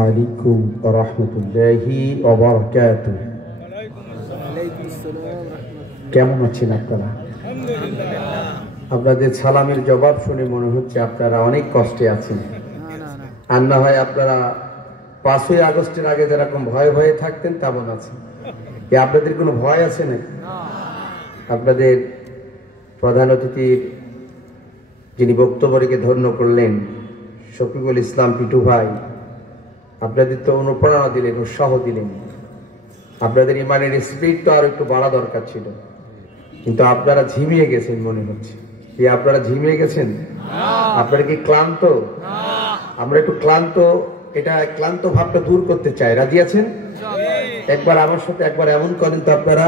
আলাইকুম ওয়া রাহমাতুল্লাহি ওয়া বারাকাতুহু। কেমন আছেন আপনারা? আপনাদের সালামের জবাব শুনে মনে হচ্ছে আপনারা অনেক কষ্টে আছেন। আর না হয় আপনারা 5ই আগস্টের আগে যেরকম ভয়ে ভয়ে থাকতেন তেমন আছেন। কি আপনাদের কোনো ভয় আছে নাকি? আপনাদের প্রধান অতিথির যিনি বক্তব্য রেখে ধন্য করলেন শফিকুল ইসলাম পিটু ভাই, আপনাদের তো অনুপ্রেরণা দিলেন, উৎসাহ দিলেন। আপনাদের ইমানের স্পিড তো আর একটু বাড়া দরকার ছিল, কিন্তু আপনারা ঝিমিয়ে গেছেন মনে হচ্ছে। কি আপনারা ঝিমিয়ে গেছেন? আপনারা কি ক্লান্ত? আমরা একটু ক্লান্ত, এটা ক্লান্ত ভাবটা দূর করতে চাই। রাজি আছেন? একবার আমার সাথে একবার এমন করেন তো আপনারা,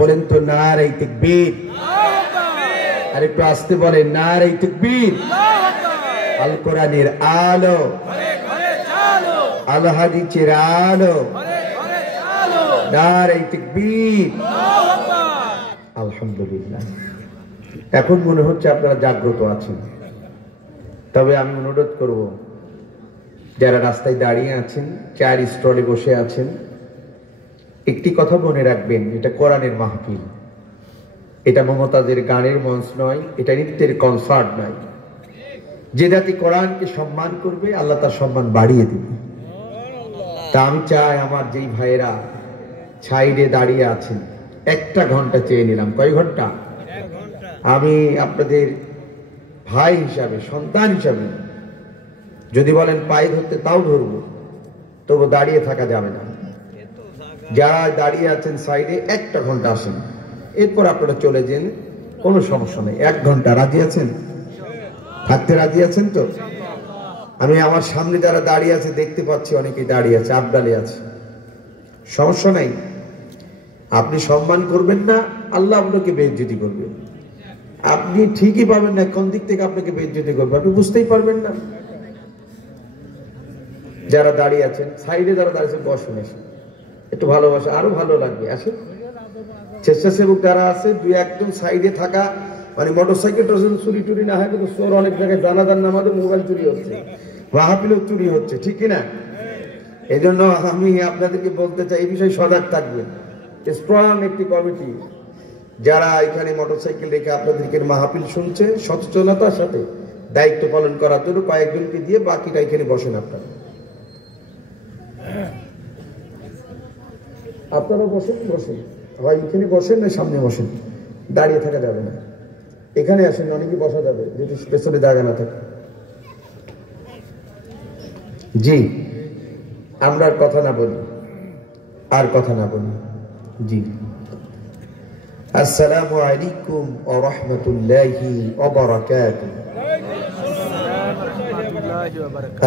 বলেন তো নারে তাকবীর। আর একটু আসতে বলেন নারে তাকবীর। আল কোরআনের আলো, আল হাদিসের আলো, নারে তাকবীর। আলহামদুলিল্লাহ। এখন মনে হচ্ছে আপনারা জাগ্রত আছেন। তবে আমি অনুরোধ করব, যারা রাস্তায় দাঁড়িয়ে আছেন, চার স্টলে বসে আছেন, একটি কথা মনে রাখবেন, এটা কোরআনের মাহফিল। এটা মমতাজের গানের মঞ্চ নয়, এটা নৃত্যের কনসার্ট নয়। যে জাতি কোরআনকে সম্মান করবে আল্লাহ তার সম্মান বাড়িয়ে দিবে। তা আমি চাই আমার যেই ভাইয়েরা সাইডে দাঁড়িয়ে আছেন, 1টা ঘন্টা চেয়ে নিলাম। কয় ঘন্টা? আমি আপনাদের ভাই হিসাবে, সন্তান হিসাবে, যদি বলেন পায়ে ধরতে তাও ধরবো, তবু দাঁড়িয়ে থাকা যাবে না। যারা দাঁড়িয়ে আছেন সাইডে 1টা ঘন্টা আসেন, এরপর আপনারা চলে যান, কোনো সমস্যা নেই। 1 ঘন্টা রাজি আছেন? থাকতে রাজি আছেন তো? আমি আমার সামনে যারা দাঁড়িয়ে আছে দেখতে পাচ্ছি, অনেকেই দাঁড়িয়ে আছে, আবডালে আছে, সমস্যা নাই। আপনি সম্মান করবেন না, আল্লাহ আপনাকে বেইজ্জতি করবে। আপনি ঠিকই পাবেন না কোন দিক থেকে আপনাকে বেইজ্জতি করবে, আপনি বুঝতেই পারবেন না। যারা দাঁড়িয়ে আছেন সাইডে, যারা দাঁড়িয়েছেন বসুন, এসে একটু ভালোবাসা, আরো ভালো লাগবে। আসেন। স্বেচ্ছাসেবক যারা আছে, 2-1 সাইডে থাকা, মানে মোটরসাইকেল চুরি টুরি না হয়, কিন্তু চোর অনেক জায়গায় জানাজার নামাজে মোবাইল চুরি হচ্ছে, মাহফিলও চুরি হচ্ছে, ঠিক কিনা? এই জন্য আমি আপনাদেরকে বলতে চাই, এই বিষয়ে সজাগ থাকবেন। স্ট্রং একটি কমিটি যারা এখানে মোটরসাইকেল রেখে আপনাদেরকে মাহফিল শুনছে, সচেতনতার সাথে দায়িত্ব পালন করার জন্য কয়েকজনকে দিয়ে বাকিটা এখানে বসেন। আপনারা বসেন, বসেন, হয় এখানে বসেন না সামনে বসেন, দাঁড়িয়ে থাকা যাবে না। এখানে আসেন, অনেকে বসা যাবে যদি পেছনে জায়গা না থাকে। জি, আমরা আর কথা না বলি, আর কথা না বলি। জি, আসসালামু আলাইকুম ওয়া রাহমাতুল্লাহি ওয়া বারাকাতুহু।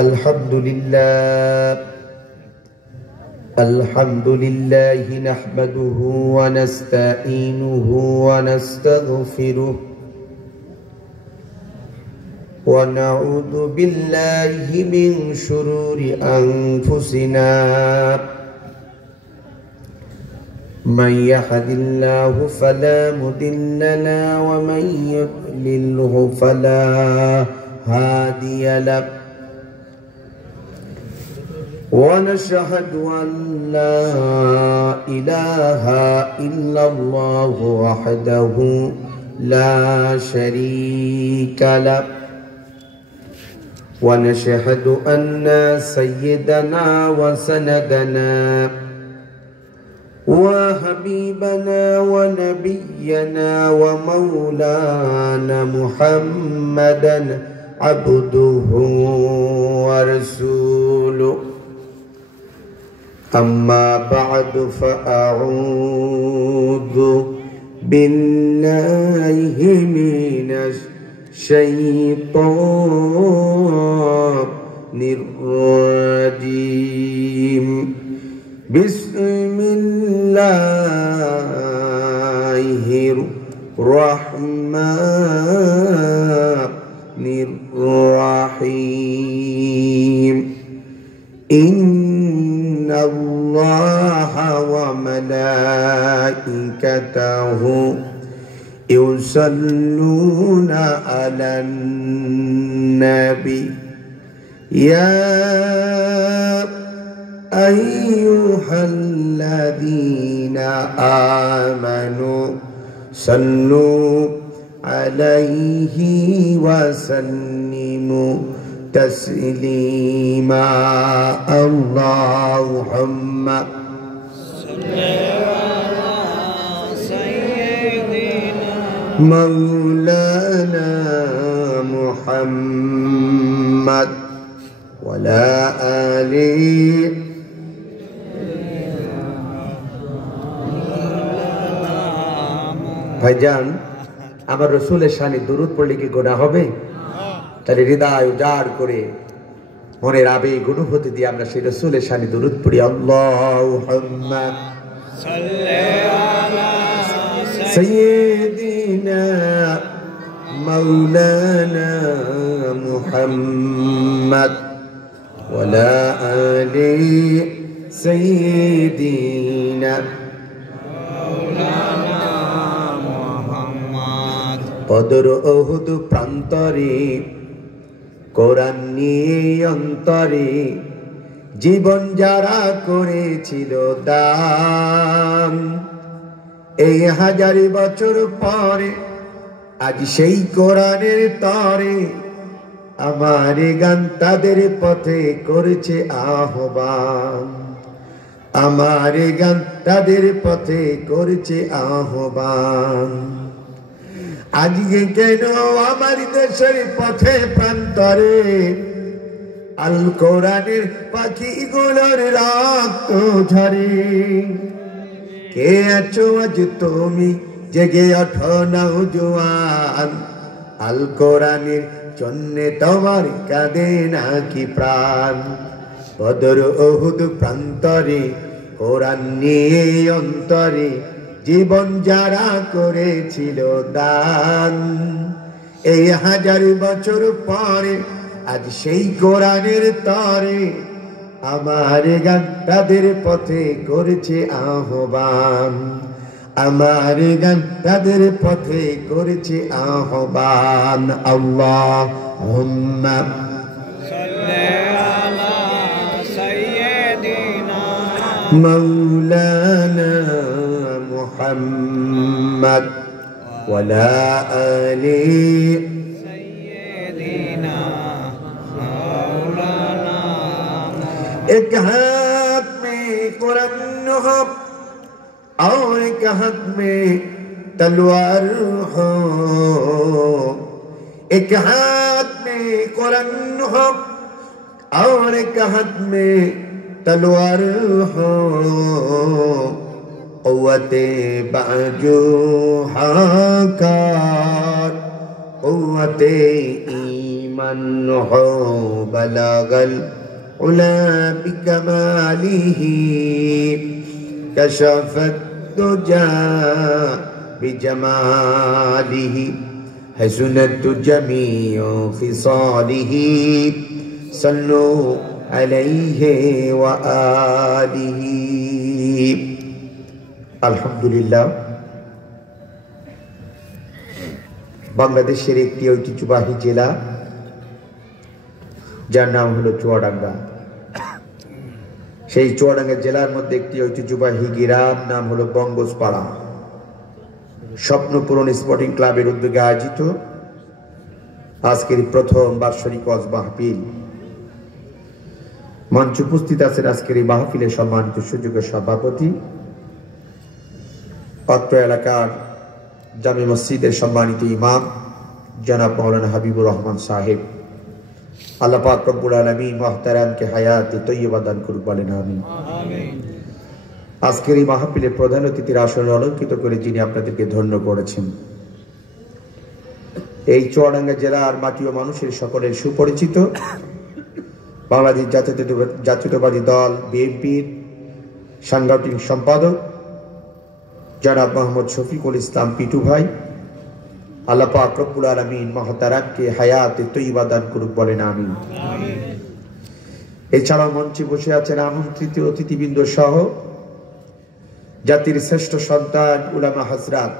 আলহামদুলিল্লাহ, আলহামদুলিল্লাহি নাহমাদুহু ওয়া নাস্তাঈনুহু ওয়া নাস্তাগফিরুহু ওয়া নাউযু বিল্লাহি মিন শুরুরি আনফুসিনা। من يهد الله فلا مضل له ومن يضلل فلا هادي له ونشهد أن لا إله إلا الله وحده لا شريك له ونشهد أن سيدنا وسندنا وحبيبنا ونبينا ومولانا محمدا عبده ورسوله. أما بعد فأعوذ بالله من الشيطان الرجيم. بسم الله الرحمن الرحيم. إن الله وملائكته يصلون على النبي يا أيها الذين آمنوا صلوا عليه وسلموا تسليما اللهم مولانا محمد وعلى آله ভাইজান আমার রাসূলের শানে দুরূদ পড়লে কি গুনাহ হবে? তাহলে হৃদয় উজাড় করে মনের আবেগ অনুভূতি দিয়ে আমরা সেই রাসূলের শানে দুরূদ পড়ি। আল্লাহুম্মা সাল্লি আলা সাইয়্যিদিনা মাওলানা মুহাম্মদ ওয়ালা আলি সাইয়্যিদিনা বদর উহুদ প্রান্তরে কোরআন নিয়ে অন্তরে জীবন যারা করেছিল দান, এই হাজার বছর পরে আজ সেই কোরআনের তরে আমার গান তাদের পথে করেছে আহ্বান, আমার গান তাদের পথে করেছে আহ্বান। আজকে কেন আমার দেশের পথে প্রান্তরে আল কোরআনের পাখিগুলোর রক্ত ঝরে? কে আছো আজ তুমি জেগে ওঠো নওজোয়ান, আল কোরআনের জন্যে তোমার কাঁদে নাকি প্রাণ? বদর উহুদ প্রান্তরে কোরআন নিয়ে অন্তরে জীবন যারা করেছিল দান, এই হাজার বছর পরে আজ সেই কোরআনের তরে আমার গান তাদের পথে করেছে আহ্বান, আমার গান তাদের পথে করেছে আহ্বান। আল্লাহুম্মা সাল্লি আলা সাইয়্যিদিনা মাওলানা মুহাম্মদ ওয়ালা আলি সাইয়্যিদিনা মাওলানা। एक हाथ में कुरान हो और एक हाथ में तलवार हो, एक हाथ में कुरान हो और एक हाथ में तलवार हो, क़ुव्वते बाजू हाकार क़ुव्वते ईमान हो, बलागल उला बिकमालिही कशफत दुजा बिजमालिही हसनत जमीउ खिसालिही सल्लु अलैहि व आलिही। আলহামদুলিল্লাহ, বাংলাদেশের একটি ঐতিহ্যবাহী জেলা যার নাম হলো চুয়াডাঙ্গা। সেই চুয়াডাঙ্গা জেলার মধ্যে একটি ঐতিহ্যবাহী গ্রাম নাম হলো বঙ্গসপাড়া। স্বপ্নপূরণ স্পোর্টিং ক্লাবের উদ্যোগে আয়োজিত আজকের প্রথম বার্ষিক ওয়াজ মাহফিল। মঞ্চে উপস্থিত আছেন আজকের এই মাহফিলের সম্মানিত সুযোগ্য সভাপতি, অত্র এলাকার জামে মসজিদের সম্মানিত ইমাম জনাব মাওলানা হাবিবুর রহমান সাহেব। আল্লাহ পাক রব্বুল আলামিন মুহতারামকে হায়াতে তৈয়বা দান করুক, বলেন আমিন। আজকের এই মাহফিলের প্রধান অতিথির আসনে অলঙ্কৃত করে যিনি আপনাদেরকে ধন্য করেছেন, এই চুয়াডাঙ্গা জেলার মাটি ও মানুষের সকলের সুপরিচিত বাংলাদেশ জাতীয়তাবাদী দল বিএনপির সাংগঠনিক সম্পাদক জনাব মোহাম্মদ শফিকুল ইসলাম পিটু ভাই। আল্লাহ পাক রব্বুল আলামিন মুহতারামকে হায়াতে তৈয়বা দান করুক, বলেন আমিন। এছাড়াও মঞ্চে বসে আছেন আমন্ত্রিত অতিথিবৃন্দ সহ জাতির শ্রেষ্ঠ সন্তান উলামা হযরত।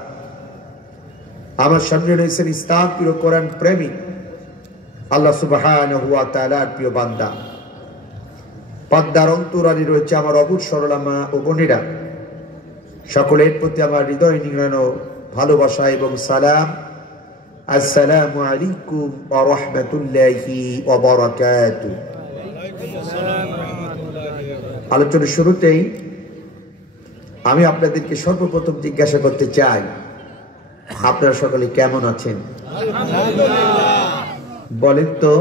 আমার সামনে রয়েছেন ইসলাম প্রিয় কোরআন প্রেমিক আল্লাহ সুবহানাহু ওয়া তাআলার প্রিয় বান্দা, পর্দার অন্তরালে রয়েছে আমার অবুঝ সরলা মা ও বোনেরা, সকলের প্রতি আমার হৃদয় নিংড়ানো ভালোবাসা এবং সালাম। আসসালামু আলাইকুম ওয়া রাহমাতুল্লাহি ওয়া বারাকাতুহু। আলোচনার শুরুতেই আমি আপনাদেরকে সর্বপ্রথম জিজ্ঞাসা করতে চাই, আপনারা সকলে কেমন আছেন? বলেন তো,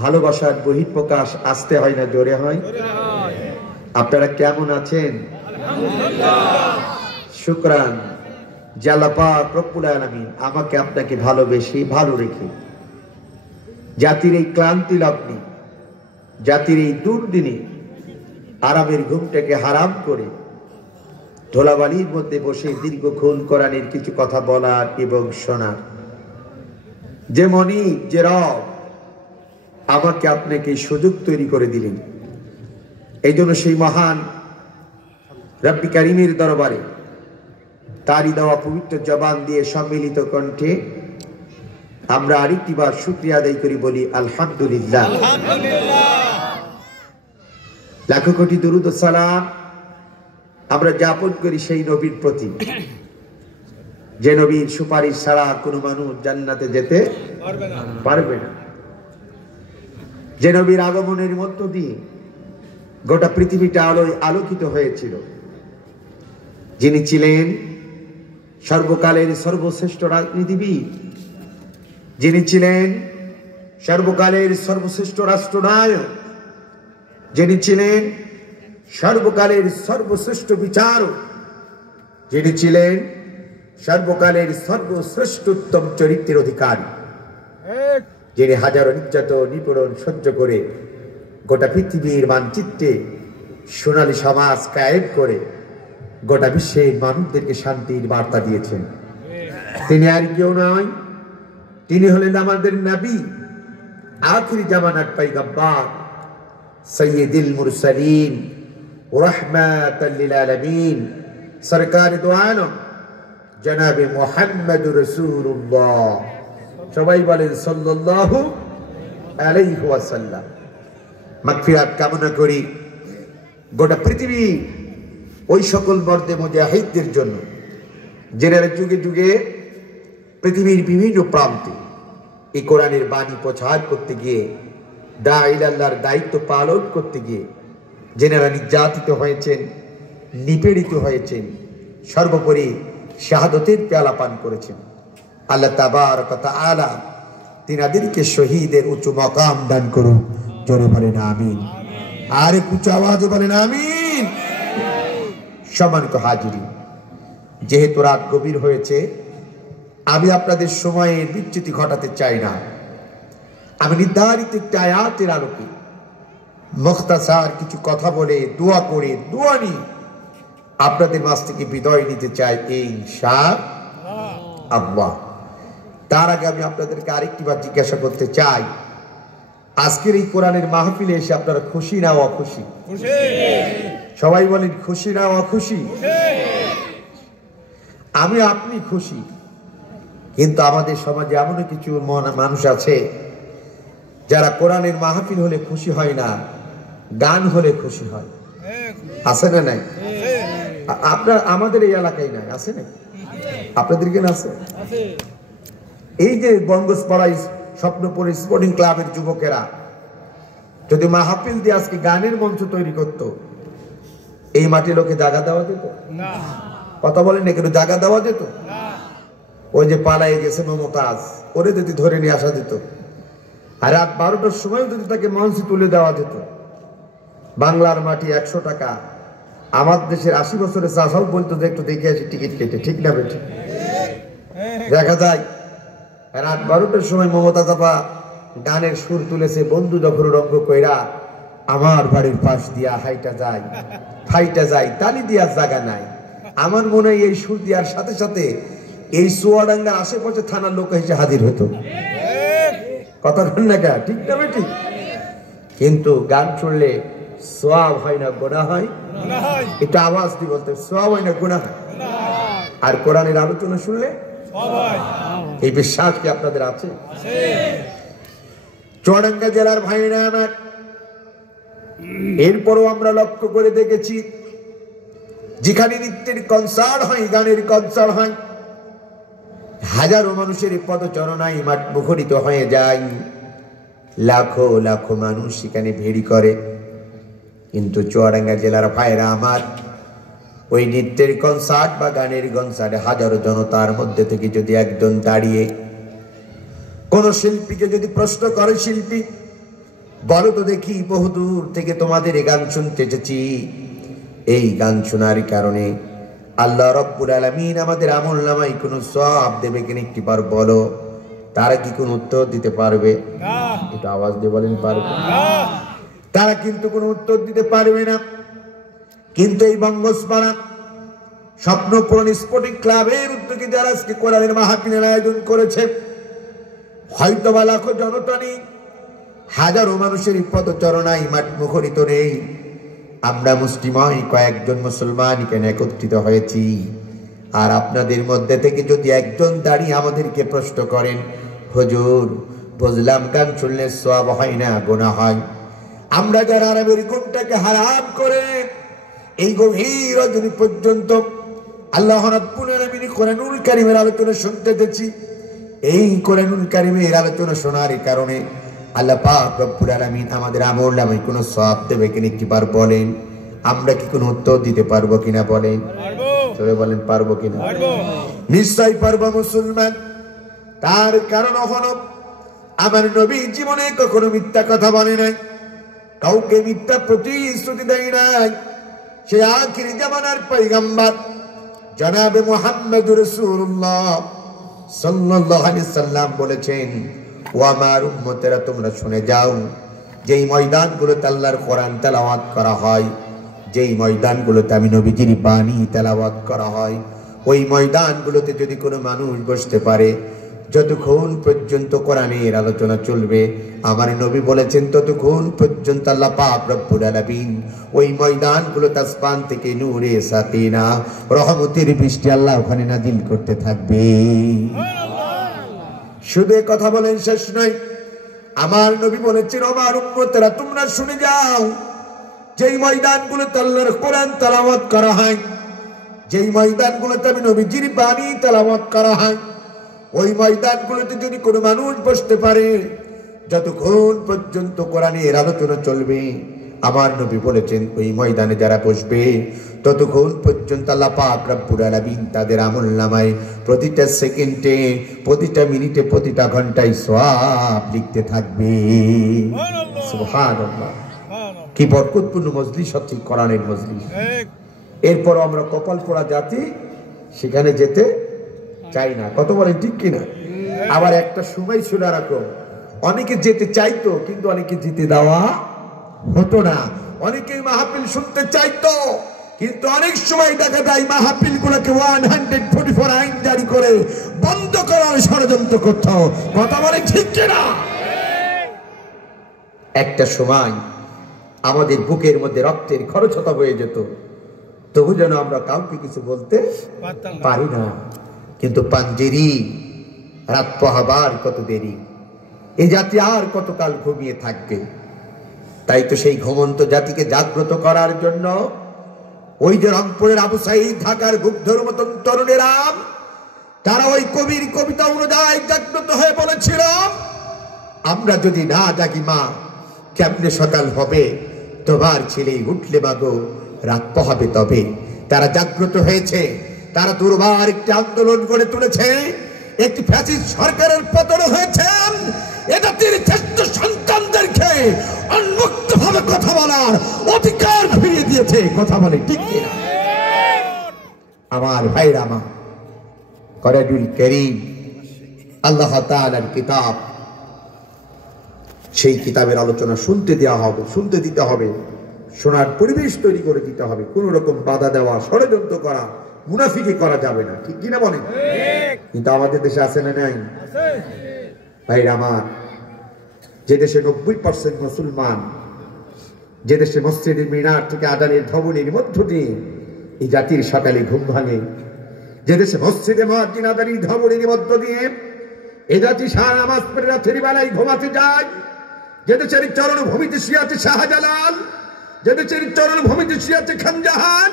ভালোবাসার বহিঃপ্রকাশ আসতে হয় না জোরে হয়? আপনারা কেমন আছেন? শুকরান। যে আল্লাহ পাক রব্বুল আলামিন আমাকে আপনাকে ভালোবেসে ভালো রেখে জাতির এই ক্লান্তি লগ্নে, জাতির এই দুর্দিনে আরামের ঘুমটাকে হারাম করে ধুলাবালির মধ্যে বসে দীর্ঘক্ষণ কোরআনের কিছু কথা বলার এবং শোনার যে মনিব, যে রব আমাকে আপনাকে সুযোগ তৈরি করে দিলেন, এই জন্য সেই মহান রব্বি কারীমের দরবারে তারই দেওয়া পবিত্র জবান দিয়ে সম্মিলিত কণ্ঠে আমরা আরেকটি বার শুকরিয়া আদায় করি, বলি আলহামদুলিল্লাহ। লাখো কোটি দুরূদ ও সালাম আমরা জ্ঞাপন করি সেই নবীর প্রতি, যে নবীর সুপারিশ ছাড়া কোনো মানুষ জান্নাতে যেতে পারবে না, যে নবীর আগমনের মধ্য দিয়ে গোটা পৃথিবীটা আলোয় আলোকিত হয়েছিল, যিনি ছিলেন সর্বকালের সর্বশ্রেষ্ঠ রাজনীতিবিদ, যিনি ছিলেন সর্বকালের সর্বশ্রেষ্ঠ রাষ্ট্রনায়ক, যিনি ছিলেন সর্বকালের সর্বশ্রেষ্ঠ বিচারক, যিনি ছিলেন সর্বকালের সর্বশ্রেষ্ঠতম চরিত্রের অধিকারী, যিনি হাজারো নির্যাতন নিপীড়ন সহ্য করে গোটা পৃথিবীর মানচিত্রে সোনালী সমাজ কায়েম করে গোটা বিশ্বের মানুষদেরকে শান্তির বার্তা দিয়েছেন। তিনি আর কেউ নয়, তিনি হলেন আমাদের নবী, আখিরি জামানার পয়গম্বর, সৈয়দুল মুরসালিন, রাহমাতাল লিল আলামিন, সরকারে দো আলম জনাবে মুহাম্মদুর রাসূলুল্লাহ। সবাই বলেন সাল্লাল্লাহু আলাইহি ওয়াসাল্লাম। মাগফিরাত কামনা করি গোটা পৃথিবী ওই সকল মর্দে মুজাহিদদের জন্য, যারা যুগে যুগে পৃথিবীর বিভিন্ন প্রান্তে এই কোরআনের বাণী প্রচার করতে গিয়ে, দাঈ আল্লাহর দায়িত্ব পালন করতে গিয়ে যারা নির্যাতিত হয়েছেন, নিপীড়িত হয়েছেন, সর্বোপরি শাহাদতের পেয়ালা পান করেছেন, আল্লাহ তাবারক ওয়া তাআলা তিনাদেরকে শহীদের উচ্চ মাকাম দান করুন। জোরে বলেন আমিন, আর উচ্চ আওয়াজে বলেন আমিন। সম্মানিত হাজিরিন, যেহেতু রাত গভীর হয়েছে, আমি আপনাদের সময়ের বিচ্যুতি ঘটাতে চাই না। আমি নির্ধারিত একটি আয়াতের আলোকে মুখতাসার কিছু কথা বলে দোয়া করে দোয়া নিয়ে আপনাদের মাঝ থেকে বিদায় নিতে চাই ইনশাআল্লাহ। তার আগে আমি আপনাদেরকে আরেকটি বার জিজ্ঞাসা করতে চাই, আজকের এই কোরআনের মাহফিলে এসে আপনারা খুশি না অখুশি? সবাই বলেন খুশি না অখুশি? আমি আপনি খুশি, কিন্তু আমাদের সমাজে এমন কিছু মানুষ আছে যারা কোরআনের মাহফিল হলে খুশি হয় না, গান হলে খুশি হয়। আছে না নাই? আপনার আমাদের এই এলাকায় নাই, আছে না? আপনাদের কেন আছে? এই যে বঙ্গসপাড়ায় স্বপ্নপুর স্পোর্টিং ক্লাবের যুবকেরা যদি মাহফিল দিয়ে আজকে গানের মঞ্চ তৈরি করত, এই মাটি লোকে জায়গা দেওয়া যেত? কথা বলেন না, কেন জায়গা দেওয়া যেত? ওই যে পালাই গেছে মমতাজ, ওরে যদি ধরে নিয়ে আসা যেত, আর রাত 12টার সময় যদি তাকে মঞ্চে তুলে দেওয়া যেত, বাংলার মাটি 100 টাকা, আমার দেশের 80 বছরের চাষাও বলতো যে একটু দেখে আসি টিকিট কেটে, ঠিক না বেঠিক? দেখা যায় রাত 12টার সময় মমতাজ আপা গানের সুর তুলেছে, বন্ধু যখন রঙ্গ কইরা আমার বাড়ির পাশ দিয়া হাইটা যায় ফাইটা যায়, তালি দেওয়ার জায়গা নাই। আমার মনে হয় এই সুর দেওয়ার সাথে সাথে এই চুয়াডাঙ্গার আশেপাশে থানার লোক এসে হাজির হতো। কথা বল না কা, ঠিক না বেঠিক? কিন্তু গান শুনলে সওয়াব হয় না গুনাহ হয়? এটা আওয়াজ দিয়ে বলতে, সওয়াব হয় না গুনাহ হয়? আর কোরআনের আলোচনা শুনলে সওয়াব হয়। এই বিশ্বাস কি আপনাদের আছে? চুয়াডাঙ্গা জেলার ভাইরা আমার, এরপরও আমরা লক্ষ্য করে দেখেছি যেখানে নৃত্যের কনসার্ট হয়, গানের কনসার্ট হয়, হাজারো মানুষের পদচারণায় মাঠ মুখরিত হয়ে যায়, লাখো লাখো মানুষ সেখানে ভিড় করে। কিন্তু চুয়াডাঙ্গা জেলার ভাইরা আমার, ওই নৃত্যের কনসার্ট বা গানের কনসার্টে হাজারো জনতার মধ্যে থেকে যদি একজন দাঁড়িয়ে কোন শিল্পীকে যদি প্রশ্ন করে, শিল্পী বলো তো দেখি, বহুদূর থেকে তোমাদের এই গান শুনতে এসেছি, এই গান শোনার কারণে আল্লাহ রাব্বুল আলামিন আমাদের আমলনামায় কোনো সওয়াব দেবে কিনা একটি বার বলো। তারা কি কোনো উত্তর দিতে পারবে? একটু আওয়াজ দিয়ে বলেন, পারবে? তারা কিন্তু কোনো উত্তর দিতে পারবে না। কিন্তু এই বঙ্গসপাড়া স্বপ্নপূরণ স্পোর্টিং ক্লাবের উদ্যোগে যারা আজকে কোরআনের মাহফিলের আয়োজন করেছে, হয়তো বা লাখো জনতা নেই, হাজারো মানুষের পদচারণায় মাঠ মুখরিত নেই, আমরা মুসলিমই কয়েকজন মুসলমান এখানে একত্রিত হয়েছি। আর আপনাদের মধ্যে থেকে যদি একজন দাঁড়িয়ে আমাদেরকে প্রশ্ন করেন, হুজুর বুঝলাম গান শুনলে সওয়াব হয় না, গুনাহ হয়, আমরা যারা আরবের কোনটাকে হারাম করে এই গভীর রজনী পর্যন্ত আল্লাহ রাব্বুল আলামিন কোরআনুল কারীমের আলোচনা শুনতে দেখছি, এই কোরআনুল কারীমের আলোচনা শোনার কারণে আল্লাহ পাক রব্বুল আলামিন আমাদের আমলনামায় কোনো সওয়াব দেবে কিনা একবার বলেন। আমরা কি কোনো উত্তর দিতে পারবো কিনা বলেন? তবে বলেন, পারবো কিনা? নিশ্চয় পারবো মুসলমান। তার কারণ হলো আমার নবী জীবনে কখনো মিথ্যা কথা বলে নাই, কাউকে মিথ্যা প্রতিশ্রুতি দেয় নাই। সে আখিরি জামানার পয়গম্বর জনাবে মুহাম্মদুর রাসূলুল্লাহ সাল্লাল্লাহু আলাইহি সাল্লাম বলেছেন, ও আমার উম্মতেরা তোমরা শুনে যাও, যেই ময়দানগুলোতে আল্লাহর কোরআন তেলাওয়াত করা হয়, যেই ময়দানগুলোতে আমি নবীজির বাণী তেলাওয়াত করা হয়, ওই ময়দানগুলোতে যদি কোনো মানুষ বসতে পারে, যতক্ষণ পর্যন্ত কোরআনের আলোচনা চলবে, আমার নবী বলেছেন ততক্ষণ পর্যন্ত আল্লাহ পাক রব্বুল আলামিন ওই ময়দানগুলোতে আসমান থেকে নূরে সাকিনা রহমতের বৃষ্টি আল্লাহ ওখানে নাজিল করতে থাকবে। শুধু কথা বলেন শেষ নয়, আমার নবী বলেছেন, আমার উম্মতেরা তোমরা শুনে যাও, যেই ময়দানগুলোতে আল্লাহর কোরআন তেলাওয়াত করা হয়, যেই ময়দানগুলোতে আমি নবীজির বাণী তেলাওয়াত করা হয়, ওই ময়দানগুলোতে যদি কোনো মানুষ বসতে পারে, যতক্ষণ পর্যন্ত কোরআনের আলোচনা চলবে, আমার নবী বলেছেন ওই ময়দানে যারা বসবে ততক্ষণ পর্যন্ত আল্লাহ পাক রব্বুল আলামিন তাদের আমলনামায় প্রতিটা সেকেন্ডে, প্রতিটা মিনিটে, প্রতিটা ঘন্টায় সওয়াব লিখতে থাকবে। সুবহানাল্লাহ, কি বরকতপূর্ণ মজলিস হচ্ছে কোরআনের মজলিস। এরপর আমরা কপাল পোড়া জাতি, সেখানে যেতে চাই না। কত বলেন ঠিক কিনা? আবার একটা সময় শুনে রাখো, অনেকে যেতে চাইতো কিন্তু অনেকে যেতে দেওয়া হতো না। অনেকেই মাহফিল শুনতে চাইতো, কিন্তু অনেক সময় দেখা যায় মাহফিল গুলোকে 144 আইন জারি করে বন্ধ করার ষড়যন্ত্র করতো। কথা বলে ঠিক কিনা? একটা সময় আমাদের বুকের মধ্যে রক্তের খরচতা বয়ে যেত, তবু যেন আমরা কাউকে কিছু বলতে পারি না। কিন্তু পাঞ্জেরি রাত পোহাবার কত দেরি, এই জাতি আর কতকাল ঘুমিয়ে থাকবে? তাই তো সেই ঘুমন্ত জাতিকে জাগ্রত করার জন্য ওই যে রংপুরের আবু সাঈদ, ঢাকার গুপ্তর মতন তরুণেরা, তারা ওই কবির কবিতা অনুযায়ী জাগ্রত হয়ে বলেছিল, আমরা যদি না জাগি মা, কেমনে সকাল হবে? তোমার ছেলে উঠলে মাগো রাত পোহাবে তবে। তারা জাগ্রত হয়েছে, তারা দুর্বার একটি আন্দোলন গড়ে তুলেছে, একটি ফ্যাসিস্ট সরকারের পতন হয়েছে। এটা তিনি শ্রেষ্ঠ সন্তানদেরকে উন্মুক্ত ভাবে কথা বলার অধিকার ফিরিয়ে দিয়েছে। কথা বলে ঠিক কিনা? আমার ভাইরা, আমার কোরআনুল কারীম আল্লাহ তাআলার কিতাব, সেই কিতাবের আলোচনা শুনতে দেওয়া হবে, শুনতে দিতে হবে, শোনার পরিবেশ তৈরি করে দিতে হবে। কোন রকম বাধা দেওয়া, ষড়যন্ত্র করা, মুনাফিকি করা যাবে না। ঠিক কিনা বলেন? কিন্তু আমাদের দেশে আছে না নাই? ভাইরা আমার, যে দেশে 90% মুসলমান, যে দেশে মসজিদের মিনার থেকে আজানের ধ্বনির মধ্য দিয়ে এই জাতির সকালে ঘুম ভাঙে, যে দেশে মসজিদে মুয়াজ্জিন আজানের ধ্বনির মধ্য দিয়ে এই জাতি সারা নামাজ পড়ে রাতের বেলায় ঘুমাতে যায়, যে দেশের চরণভূমিতে শুয়ে আছে শাহজালাল, যে দেশের চরণভূমিতে শুয়ে আছে খানজাহান,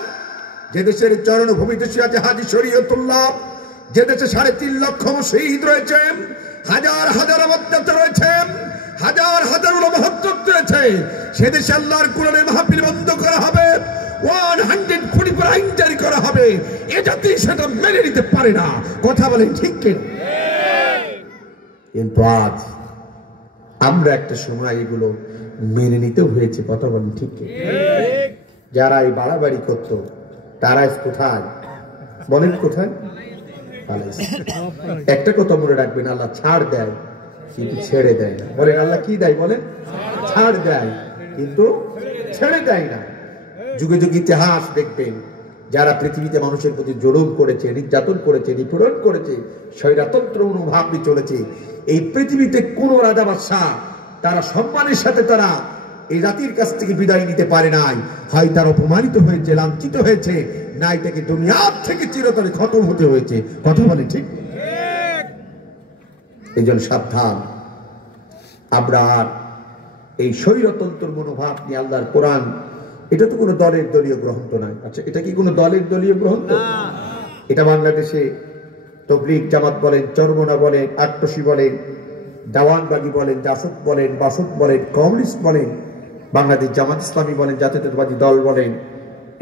যে দেশের চরণভূমিতে শুয়ে আছে হাজী শরীয়তুল্লাহ, যে দেশে 3.5 লক্ষ শহীদ রয়েছে, হাজার হাজার অত্যাচার রয়েছে, হাজার হাজার মহত্ব রয়েছে, সে দেশে আল্লাহর কোরআনের মাহফিল বন্ধ করা হবে, 144 আইন জারি করা হবে। এ জাতি সেটা মেনে নিতে পারে না। কথা বলেন ঠিক কিনা? কিন্তু আজ আমরা একটা সময় এগুলো মেনে নিতে হয়েছে। কথা বলেন ঠিক কিনা? যারা এই বাড়াবাড়ি করত তারা কোথায় বলেন? কোথায়? একটা কথা মনে রাখবেন, আল্লাহ ছাড় দেয় কিন্তু ছেড়ে দেয় না। বলেন আল্লাহ কি দেয়? বলেন ছাড় দেয় কিন্তু ছেড়ে দেয় না। যুগে যুগে ইতিহাস দেখবেন, যারা পৃথিবীতে মানুষের প্রতি জুলুম করেছে, নির্যাতন করেছে, নিপীড়ন করেছে, স্বৈরতন্ত্র অনুভাব নিয়ে চলেছে, এই পৃথিবীতে কোন রাজা বাদশাহ তারা সম্মানের সাথে তারা এই জাতির কাছ থেকে বিদায় নিতে পারে নাই। হয় তার অপমানিত হয়েছে, লাঞ্ছিত হয়েছে, না এটাকে দুনিয়ার থেকে চিরতরে খতম হতে হয়েছে। কথা বলে ঠিক? এই জন্য সাবধান, আমরা এই স্বৈরতন্ত্র মনোভাব নিয়ে আল্লাহর কোরআন, এটা তো কোনো দলের দলীয় গ্রন্থ নয়। আচ্ছা, এটা কি কোনো দলের দলীয় গ্রন্থ? এটা বাংলাদেশে তবলিগ জামাত বলেন, চরমনা বলেন, আট্টসি বলেন, দাওয়ানবাগি বলেন, জাসদ বলেন, বাসদ বলেন, কমিউনিস্ট বলেন, বাংলাদেশ জামাত ইসলামী বলেন, জাতীয়তাবাদী দল বলেন,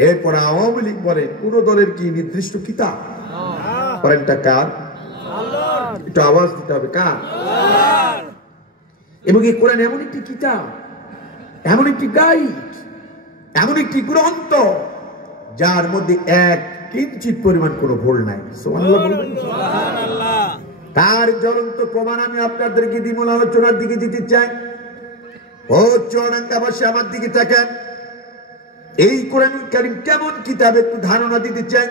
এরপর আওয়ামী লীগ বলেন, কোন দলের কি নির্দিষ্ট কিতাব? কোরআনটা কার? একটু আওয়াজ দিতে হবে, কার? এবং এই কোরআন এমন একটি কিতাব, এমন একটি গাইড, এমন একটি গ্রন্থ যার মধ্যে এক কিঞ্চিত পরিমাণ কোনো ভুল নাই। সুবহানাল্লাহ বলবেন? সুবহানাল্লাহ। তার জ্বলন্ত প্রমাণ আমি আপনাদেরকে দ্বিমূল আলোচনার দিকে দিতে চাই। ও চুয়াডাঙ্গাবাসী, আমার দিকে তাকান। এই কোরআনুল কারীম কেমন কিতাব একটু ধারণা দিতে চাই।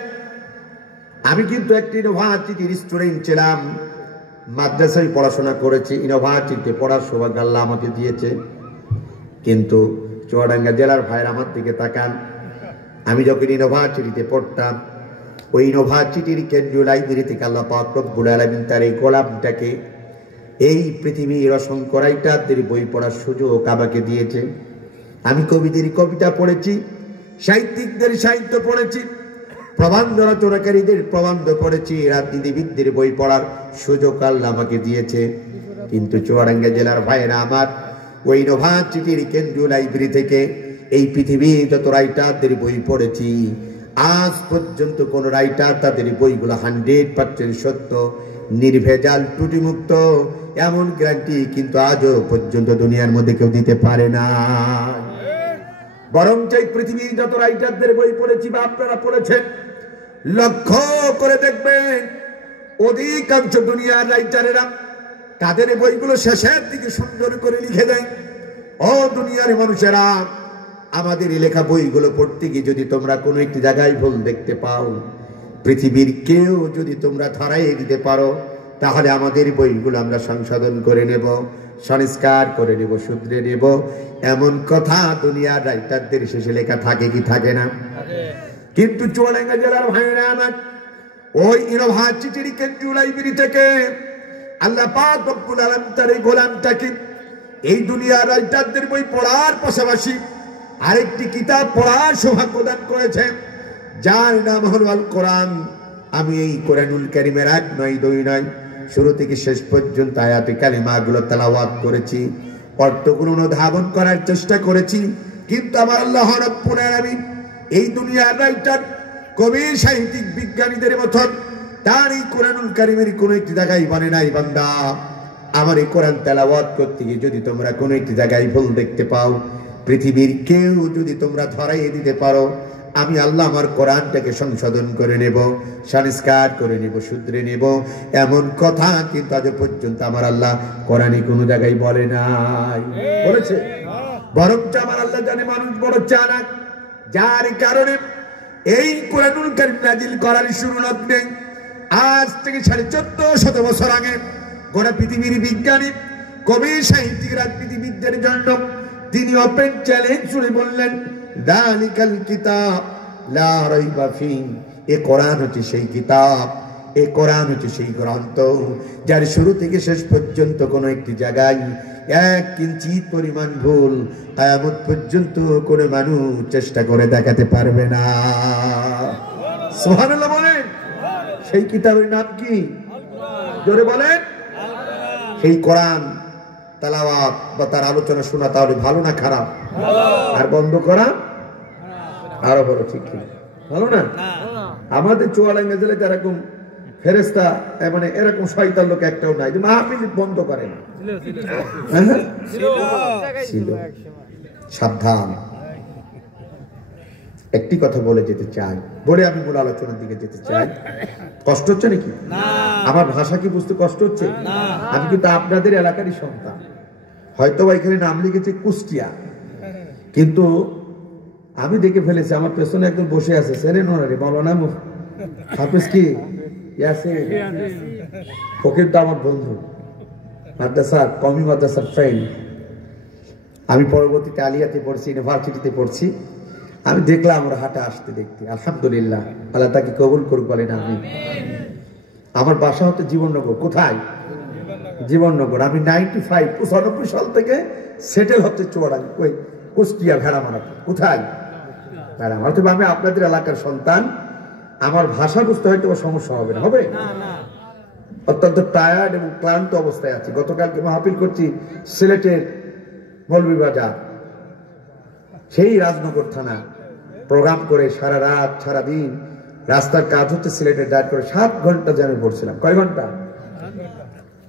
আমি কিন্তু একটি ইউনিভার্সিটির স্টুডেন্ট ছিলাম, মাদ্রাসায় পড়াশোনা করেছি, ইউনিভার্সিটিতে পড়ার সৌভাগ্য আল্লাহ আমাকে দিয়েছে। কিন্তু চুয়াডাঙ্গা জেলার ভাইয়ের আমার দিকে তাকান, আমি যখন ইউনিভার্সিটিতে পড়তাম, ওই ইউনিভার্সিটির কেন্দ্রীয় লাইব্রেরি থেকে আল্লাহ পাক রব্বুল আলামিন তার এই গোলামটাকে এই পৃথিবীর অসংখ্য রাইটারদের বই পড়ার সুযোগ আমাকে দিয়েছে। আমি কবিদের কবিতা পড়েছি, সাহিত্যিকদের সাহিত্য পড়েছি, প্রবন্ধ রচনাকারীদের প্রবন্ধ পড়েছি, রাজনীতিবিদদের বই পড়ার সুযোগ আল্লাহ আমাকে দিয়েছে। কিন্তু চুয়াডাঙ্গা জেলার ভাইয়েরা আমার, ওই ইউনিভার্সিটির কেন্দ্রীয় লাইব্রেরি থেকে এই পৃথিবীর যত রাইটারদের বই পড়েছি, আজ পর্যন্ত কোন রাইটার তাদের বইগুলো 100% সত্য, নির্ভেজাল, ত্রুটিমুক্ত, এমন গ্যারান্টি কিন্তু আজও পর্যন্ত দুনিয়ার মধ্যে কেউ দিতে পারে না। বরং এই পৃথিবীর যত রাইটারদের বই পড়েছি বা আপনারা পড়েছেন, লক্ষ্য করে দেখবেন অধিকাংশ দুনিয়ার রাইটারেরা তাদের বইগুলো শেষের দিকে সুন্দর করে লিখে দেয়, ও দুনিয়ার মানুষেরা, আমাদের লেখা বইগুলো পড়তে গিয়ে যদি তোমরা কোনো একটি জায়গায় ভুল দেখতে পাও, পৃথিবীর কেউ যদি তোমরা ধরাইয়ে দিতে পারো, তাহলে আমাদের বইগুলো আমরা সংশোধন করে নেব, সংস্কার করে নেব, শুধরে নেব। এমন কথা দুনিয়ার রাইটারদের শেষে লেখা থাকে কি থাকে না? কিন্তু চুয়াডাঙ্গা জেলার ভাইয়েরা আমার, ওই ইউনিভার্সিটির কেন্দ্রীয় লাইব্রেরি থেকে আল্লাহ পাক রব্বুল আলামিন তার এই গোলামটাকে এই দুনিয়ার রাইটারদের বই পড়ার পাশাপাশি আরেকটি কিতাব পড়ার সৌভাগ্য দান করেছে, যার নাম হল আল কোরআন। আমি এই কোরআনুল কারীমের 1 নয় 2 নয়, শুরু থেকে শেষ পর্যন্ত আয়াতে কালিমাগুলো তেলাওয়াত করেছি, অর্থগুলো অনুধাবন করার চেষ্টা করেছি। কিন্তু আমার আল্লাহ রাব্বুল আলামিন এই দুনিয়ার রাইটার, কবি, সাহিত্যিক, বিজ্ঞানীদের মতন তার এই কোরআনুল কারীমের কোনো একটি জায়গায় বলে নাই, বান্দা আমার এই কোরআন তেলাওয়াত করতে গিয়ে যদি তোমরা কোনো একটি জায়গায় ভুল দেখতে পাও, পৃথিবীর কেউ যদি তোমরা ধরাইয়ে দিতে পারো, আমি আল্লাহ আমার কোরআনটাকে সংশোধন করে নেব, সংস্কার করে নেব, শুধরে নেব। এমন কথা কিন্তু আজ পর্যন্ত আমার আল্লাহ কোরআনে কোনো জায়গায় বলে নাই। বলেছে? বরং আমার আল্লাহ জানে মানুষ বড় চালাক, যার কারণে এই কোরআনুল কারীম নাজিল করার শুরু লগ্নে আজ থেকে 1450 বছর আগে গোটা পৃথিবীর বিজ্ঞানী, কবি, সাহিত্যিক, রাজনীতিবিদদের জন্য তিনি ওপেন চ্যালেঞ্জ শুনে বললেন, যালিকাল কিতাব লা রাইবা ফীহি, এই কোরআন হচ্ছে সেই কিতাব, এই কোরআন হচ্ছে সেই গ্রন্থ যার শুরু থেকে শেষ পর্যন্ত কোনো একটি জায়গায় এক কিঞ্চিত পরিমাণ ভুল কিয়ামত পর্যন্ত কোনো মানুষ চেষ্টা করে দেখাতে পারবে না। সুবহানাল্লাহ বলেন। সেই কিতাবের নাম কি? জোরে বলেন। সেই কোরআন তেলাওয়াত বা তার আলোচনা শোনা তাহলে ভালো না খারাপ? আর বন্ধ করা আরো বড় ঠিক কি ভালো না? আমাদের চুয়াডাঙ্গা জেলায় এরকম ফেরেশতা মানে এরকম শয়তান লোক একটাও নাই যে মাহফিল বন্ধ করে না। ছিল। সাবধান। একটি কথা বলে যেতে চাই, বলে আমি মূল আলোচনার দিকে যেতে চাই। কষ্ট হচ্ছে নাকি? আমার ভাষা কি বুঝতে কষ্ট হচ্ছে? আমি কিন্তু আপনাদের এলাকারই সন্তান। হয়তো এখানে নাম লিখেছে কুষ্টিয়া, কিন্তু আমি দেখে ফেলেছি আমার পেছনে একজন বসে আছে, সেরেন ওনারে মাওলানা হাফেজ কি ও কিন্তু আমার বন্ধু, মাদ্রাসা কমি মাদ্রাসার ফ্রেন্ড। আমি পরবর্তীতে আলিয়াতে পড়ছি, ইউনিভার্সিটিতে পড়ছি। আমি দেখলাম ওর হাটে আসতে দেখতে, আলহামদুলিল্লাহ, আল্লাহ তাকে কবুল করুক বলেন আমি। আমার বাসা হচ্ছে জীবননগর। কোথায়? জীবননগর। আমি 95 সাল থেকে সেটেল হচ্ছে চুয়াডাঙ্গা, ওই কুষ্টিয়া ভেড়ামারা। কোথায়? ভেড়ামারা। তবে আমি আপনাদের এলাকার সন্তান, আমার ভাষা বুঝতে হয়তো সমস্যা হবে না, হবে? অত্যন্ত টায়ার্ড এবং ক্লান্ত অবস্থায় আছি। গতকালকে মাহফিল করছি সিলেটের মৌলভীবাজার, সেই রাজনগর থানা প্রোগ্রাম করে সারা রাত সারা দিন রাস্তার কাজ হচ্ছে সিলেটের ডাইট করে 7 ঘন্টা জ্যামে পড়ছিলাম। কয় ঘন্টা?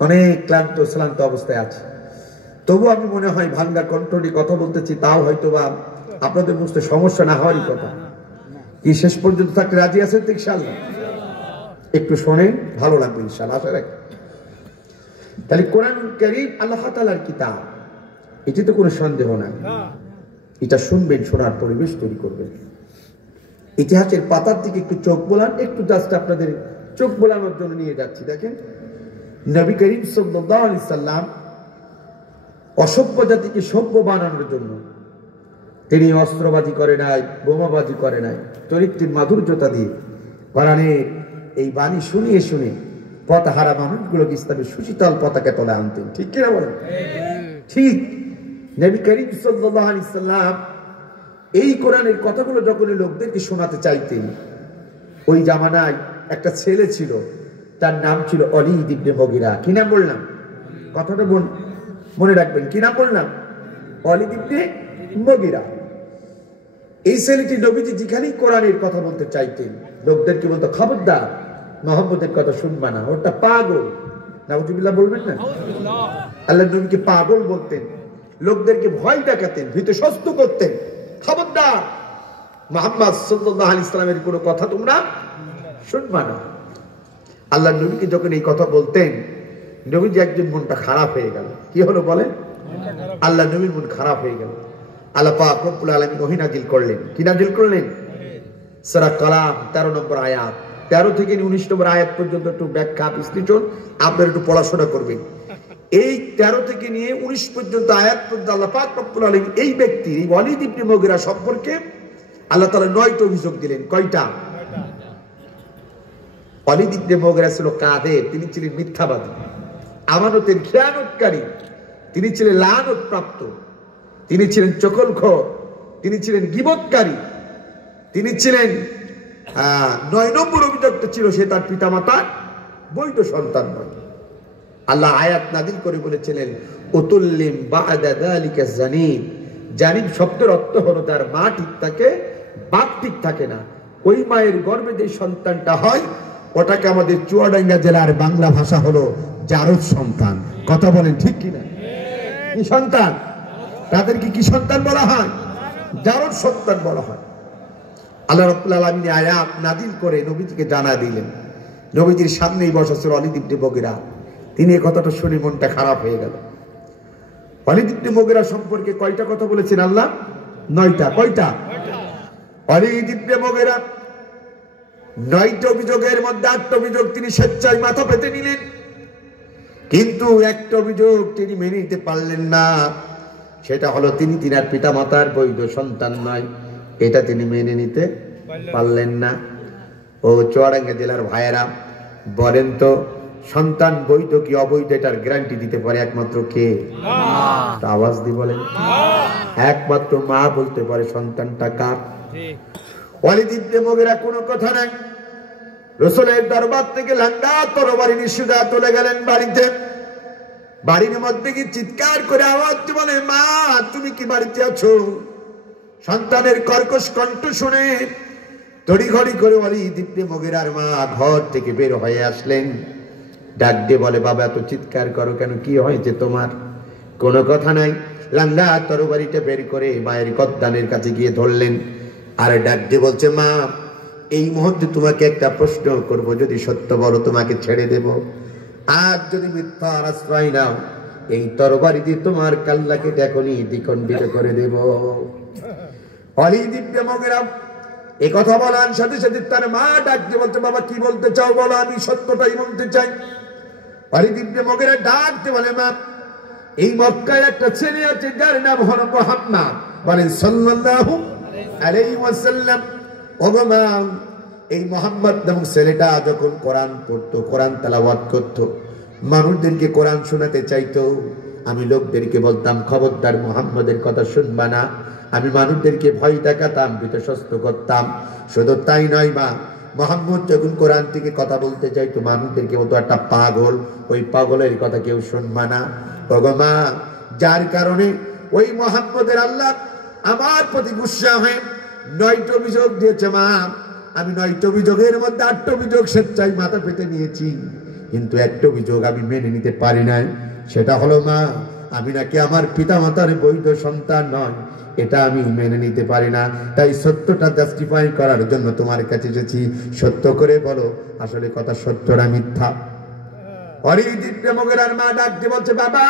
অনেক ক্লান্ত শ্রান্ত অবস্থায় আছে। তবু আমি মনে হয় ভাঙ্গা কণ্ঠটি কথা বলতেছি, তাও হয়তো বা আপনাদের বুঝতে সমস্যা না হওয়ারই কথা। কি শেষ পর্যন্ত থাকতে রাজি আছেন তো ইনশাআল্লাহ? একটু শোনেন, ভালো লাগবে ইনশাআল্লাহ, আশা রাখি। তাহলে কোরআন কারীম আল্লাহ তাআলার কিতাব, এটি তো কোনো সন্দেহ নাই। এটা শুনবেন, শোনার পরিবেশ তৈরি করবেন। ইতিহাসের পাতার দিকে একটু চোখ বোলান, একটু জাস্ট আপনাদের চোখ বোলানোর জন্য নিয়ে যাচ্ছি। দেখেন, নবী করিম সাল্লাল্লাহু আলাইহি সাল্লাম অসভ্য জাতিকে সভ্য বানানোর জন্য তিনি অস্ত্রবাজি করে নাই, বোমাবাজি করে নাই, চরিত্রের মাধুর্যতা দিয়ে কোরআনের এই বাণী শুনিয়ে শুনে পথহারা মানুষগুলোকে ইসলামের সুশীতল পতাকা তলে আনতেন। ঠিক কিনা বলেন? ঠিক। নবী করিম সাল্লাল্লাহু আলাইহি সাল্লাম এই কোরআনের কথাগুলো যখন লোকদেরকে শোনাতে চাইতেন, ওই জামানায় একটা ছেলে ছিল, তার নাম ছিল ওলীদ ইবনে মুগীরা। কি নাম বললাম? কথাটা মনে রাখবেন। কি নাম বললাম? ওলীদ ইবনে মুগীরা। এই ছেলেটি নবীজি যেখানেই কোরআনের কথা বলতে চাইতেন, লোকদেরকে বলতো, খবরদার মুহাম্মদের কথা শুনবা না, ওটা পাগল। নাউজুবিল্লাহ বলবেন না? আল্লাহ নবীকে পাগল বলতেন, লোকদেরকে ভয় দেখাতেন, ভীতসন্ত্রস্ত করতেন। খবরদার মুহাম্মদ সাল্লাল্লাহু আলাইহি সাল্লামের কোনো কথা তোমরা শুনবা না। আল্লাহ নবীকে যখন এই কথা বলতেন, নবীজি একজন মনটা খারাপ হয়ে গেল। কি হলো বলেন? আল্লাহ নবীর মন খারাপ হয়ে গেল। আল্লাহ পাক রব্বুল আলামিন ওহী নাযিল করলেন। কি নাযিল করলেন? সূরা কালাম 13 নম্বর আয়াত, 13 থেকে 19 নম্বর আয়াত পর্যন্ত একটু ব্যাখ্যা বিশ্লেষণ আপনারা একটু পড়াশোনা করবেন। এই 13 থেকে নিয়ে 19 পর্যন্ত আয়াত পর্যন্ত আল্লাহ পাক রব্বুল আলামিন এই ব্যক্তি, এই ওলীদ ইবনে মুগীরা সম্পর্কে আল্লাহ তাআলা 9টা অভিযোগ দিলেন। কয়টা? ওলীদ ইবনে মুগীরা ছিল কাদের, তিনি ছিলেন মিথ্যাবাদী, আমানতের খেয়ানতকারী, তিনি ছিলেন লানত প্রাপ্ত, তিনি ছিলেন চকলখোর, তিনি ছিলেন গীবতকারী, তিনি ছিলেন 9 নম্বর অভিযোগটা ছিল সে তার পিতামাতার বৈধ সন্তান নয়। আল্লাহ আয়াত নাযিল করে বলেছিলেন, উতুল্লিম বা'দা যালিকা জানিম। জানিম শব্দের অর্থ হলো তার মা ঠিক থাকে, বাপ ঠিক থাকে না। ওই মায়ের গর্ভে যে সন্তানটা হয় ওটাকে আমাদের চুয়াডাঙ্গা জেলার বাংলা ভাষা হলো জারজ সন্তান। কথা বলেন ঠিক কিনা? কি সন্তান? তাদেরকে কি সন্তান বলা হয়? জারজ সন্তান বলা হয়। আল্লাহ রাব্বুল আলামিন আয়াত নাযিল করে নবীজিকে জানা দিলেন। নবীজির সামনেই বসা ছিল ওলীদ ইবনে মুগীরা। তিনি এই কথাটা শুনে মনটা খারাপ হয়ে গেল। ওলীদ ইবনে মুগীরা সম্পর্কে কয়টা কথা বলেছেন আল্লাহ? 9টা। কয়টা? ওলীদ ইবনে মুগীরা 9টা অভিযোগের মধ্যে 8টা অভিযোগ তিনি স্বেচ্ছায় মাথা পেতে নিলেন, কিন্তু একটা অভিযোগ তিনি মেনে নিতে পারলেন না। সেটা হলো তিনি তিনার পিতা মাতার বৈধ সন্তান নয়, এটা তিনি মেনে নিতে পারলেন না। ও চুয়াডাঙ্গা জেলার ভাইয়েরা বলেন তো, সন্তান বৈধ কি অবৈধ এটার গ্যারান্টি দিতে পারে একমাত্র কে? আওয়াজ দিয়ে বলেন। একমাত্র মা বলতে পারে সন্তানটা কার। ওয়ালিদ ইবনে মুগিরা কোনো কথা নাই, রাসূলের দরবার থেকে লাঙ্গা তরবারি নিয়ে সোজা চলে গেলেন বাড়িতে। বাড়ির মধ্যে কি চিৎকার করে আওয়াজ দিয়ে বলে, মা তুমি কি বাড়িতে আছো? সন্তানের কর্কশ কণ্ঠ শুনে তড়িঘড়ি করে ওয়ালিদ ইবনে মুগিরার মা ঘর থেকে বের হয়ে আসলেন। ডাক দিয়ে বলে, বাবা এত চিৎকার করো কেন, কি হয়েছে তোমার? কোনো কথা নাই। লাঙ্গা তরবারিটা বের করে মায়ের গদ্দানের কাছে গিয়ে ধরলেন, আর ডাক দিয়ে বলছে, মা এই মুহূর্তে তোমাকে একটা প্রশ্ন করব, যদি সত্য বলো তোমাকে ছেড়ে দেব, আর যদি মিথ্যার আশ্রয় নাও এই তরবারি দিয়ে তোমার কাল্লাকে এখনই দ্বিখণ্ডিত করে দেব। ওয়ালিদ ইবনে মুগিরা এই কথা বলার সাথে সাথে তার মা ডাক দিয়ে বলছে, বাবা কি বলতে চাও বলো, আমি সত্যটাই বলতে চাই। ওয়ালিদ ইবনে মুগিরা ডাক দিয়ে বলে, মা এই মক্কায় একটা ছেলে আছে যার নাম হলো মুহাম্মদ, বলেন সাল্লাল্লাহু আলাইহি ওয়াসাল্লাম। ওগো মা, এই মুহাম্মদ নামক ছেলেটা যখন কোরআন পড়তো, কোরআন তেলাওয়াত করতো, মানুষদেরকে কোরআন শোনাতে চাইতো, আমি লোকদেরকে বলতাম খবরদার মুহাম্মদের কথা শুনবা না। আমি মানুষদেরকে ভয় দেখাতাম, বিতস্ত করতাম। শুধু তাই নয় মা, মুহাম্মদ যখন কোরআন থেকে কথা বলতে চাইতো, মানুষদেরকে বলতো একটা পাগল, ওই পাগলের কথা কেউ শুনবা না। ওগো মা, যার কারণে ওই মুহাম্মদের আল্লাহ আমার প্রতি গুসা হয়ে 9টা অভিযোগ দিয়েছে মা। আমি 9টা অভিযোগের মধ্যে 8টা অভিযোগ স্বেচ্ছায় মাথা পেতে নিয়েছি, কিন্তু একটা অভিযোগ আমি মেনে নিতে পারি নাই। সেটা হলো মা, আমি নাকি আমার পিতা মাতার বৈধ সন্তান নয়, এটা আমি মেনে নিতে পারি না। তাই সত্যটা জাস্টিফাই করার জন্য তোমার কাছে এসেছি। সত্য করে বলো আসলে কথা সত্য না মিথ্যা? ওয়ালিদ ইবনে মুগিরার মা ডাক দিয়ে বলছে, বাবা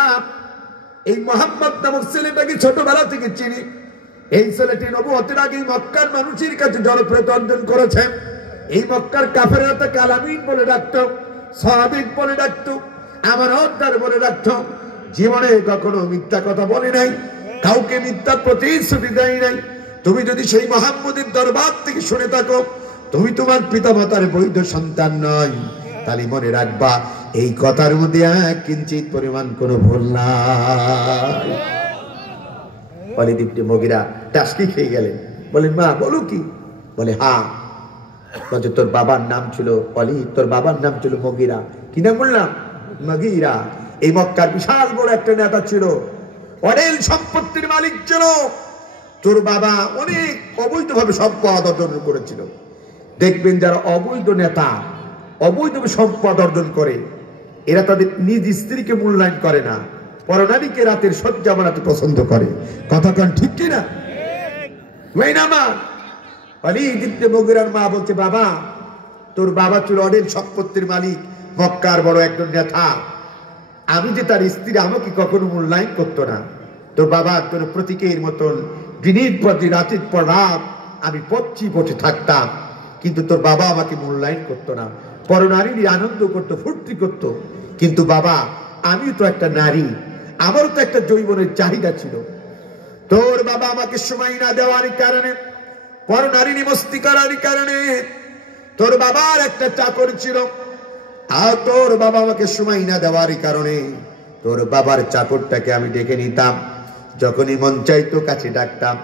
এই মুহাম্মদ নামক ছেলেটাকে ছোটবেলা থেকে চিনি। এই ছেলেটি নবুয়তের আগে মক্কার মানুষের কাছে জনপ্রিয়তা অর্জন করেছে। এই মক্কার কাফেররা তাকে আলামিন বলে ডাকতো, সাদিক বলে ডাকতো, আমার অদ্দার বলে ডাকতো। জীবনে কখনো মিথ্যা কথা বলে নাই, কাউকে মিথ্যা প্রতিশ্রুতি দেয় নাই। তুমি যদি সেই মুহাম্মদের দরবার থেকে শুনে থাকো তুমি তোমার পিতা মাতার বৈধ সন্তান নয়, তাহলে মনে রাখবা এই কথার মধ্যে এক কিঞ্চিত পরিমাণ কোনো ভুল নাই। ওয়ালিদ ইবনে মুগিরা টাসকি খেয়ে গেলেন, বলেন মা বলো কি? বলে হ্যাঁ। বলছে তোর বাবার নাম ছিল ওয়ালিদ, তোর বাবার নাম ছিল মুগিরা। কি নাম বললাম? মুগিরা। এই মক্কার বিশাল বড় একটা নেতা ছিল, অনেক সম্পত্তির মালিক ছিল। তোর বাবা অনেক অবৈধভাবে সম্পদ অর্জন করেছিল। দেখবেন যারা অবৈধ নেতা অবৈধ সম্পদ অর্জন করে, এরা তাদের নিজ স্ত্রীকে মূল্যায়ন করে না, পরনারীকে রাতের শয্যা বানাতে পছন্দ করে। কথা কন ঠিক কিনা? ওয়ালিদ ইবনে মুগিরার মা বলছে, বাবা তোর বাবা ছিল অনেক সম্পত্তির মালিক, মক্কার বড় একজন নেতা। আমি যে তার স্ত্রী, আমাকে কখনো মূল্যায়ন করতো না। তোর বাবা তোর প্রতীকের মতন দিনের প্রতি রাতের পর রাত আমি পচ্ছি বসে থাকতাম, কিন্তু তোর বাবা আমাকে মূল্যায়ন করতো না। পরনারীর আনন্দ করতো, ফুর্তি করতো, কিন্তু বাবা আমি তো একটা নারী, আমারও তো একটা যৌবনের চাহিদা ছিল। তোর বাবা আমাকে সময় না দেওয়ার কারণে, পরনারী মস্তি করার কারণে তোর বাবার একটা চাকর ছিল, আর তোর বাবা আমাকে সময় না দেওয়ার কারণে তোর বাবার চাকরটাকে আমি ডেকে নিতাম, যখনই মন চাইতো কাছে ডাকতাম,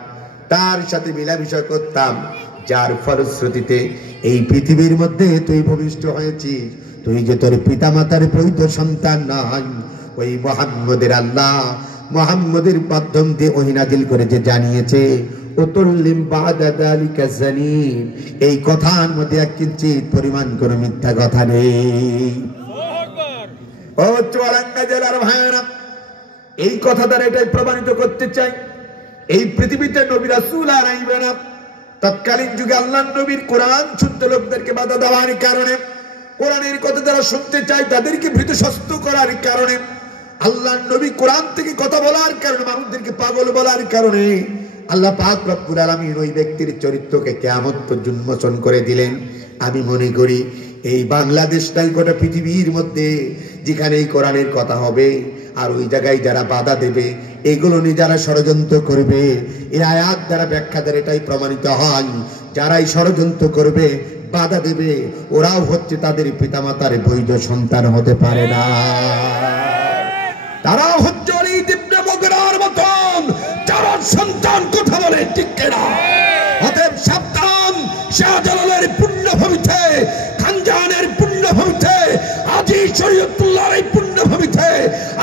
তার সাথে মিলামিশা করতাম, যার ফলশ্রুতিতে এই পৃথিবীর মধ্যে তুই ভূমিষ্ঠ হয়েছিস। তুই যে তোর পিতা মাতার বৈধ সন্তান নয়, ওই মুহাম্মদের আল্লাহ মুহাম্মদের মাধ্যম দিয়ে ওহী নাযিল করে যে জানিয়েছে, উতুল্লিম বাদা যালিকা জানিম, এই কথার মধ্যে এক কিঞ্চিত পরিমাণ কোনো মিথ্যা কথা নেই। ও চুয়াডাঙ্গা জেলার ভাইয়েরা, এই কথা দ্বারা এটাই প্রমাণিত করতে চাই, এই পৃথিবীতে নবী রাসূল আর আইবে না। তৎকালীন যুগে আল্লাহর নবীর কোরআন শুনতে লোকদেরকে বাধা দেওয়ার কারণে, কোরআনের কথা যারা শুনতে চায় তাদেরকে ভীতসস্ত করার কারণে, আল্লাহর নবী কোরআন থেকে কথা বলার কারণে মানুষদেরকে পাগল বলার কারণে আল্লাহ পাক রব্বুল আলামিন ওই ব্যক্তির চরিত্রকে কিয়ামত পর্যন্ত মোচন করে দিলেন। আমি মনে করি এই বাংলাদেশটাই গোটা পৃথিবীর মধ্যে যেখানে এই কোরআনের কথা হবে, আর ওই জায়গায় যারা বাধা দেবে, এগুলো নিয়ে যারা ষড়যন্ত্র করবে, এই আয়াত দ্বারা ব্যাখ্যা দ্বারা এটাই প্রমাণিত হয়, যারাই ষড়যন্ত্র করবে বাধা দেবে, ওরাও হচ্ছে তাদের পিতামাতার বৈধ সন্তান হতে পারে না। তারাও হচ্ছে ওলীদ ইবনে মুগীরার মতন যার সন্তান কথা বলে ঠিক কিনা? অতএব সাবধান, শাহজালালের পুণ্যভূমিতে, খানজাহানের পুণ্যভূমিতে, আজি শরীয়তুল্লাহর এই পুণ্যভূমিতে,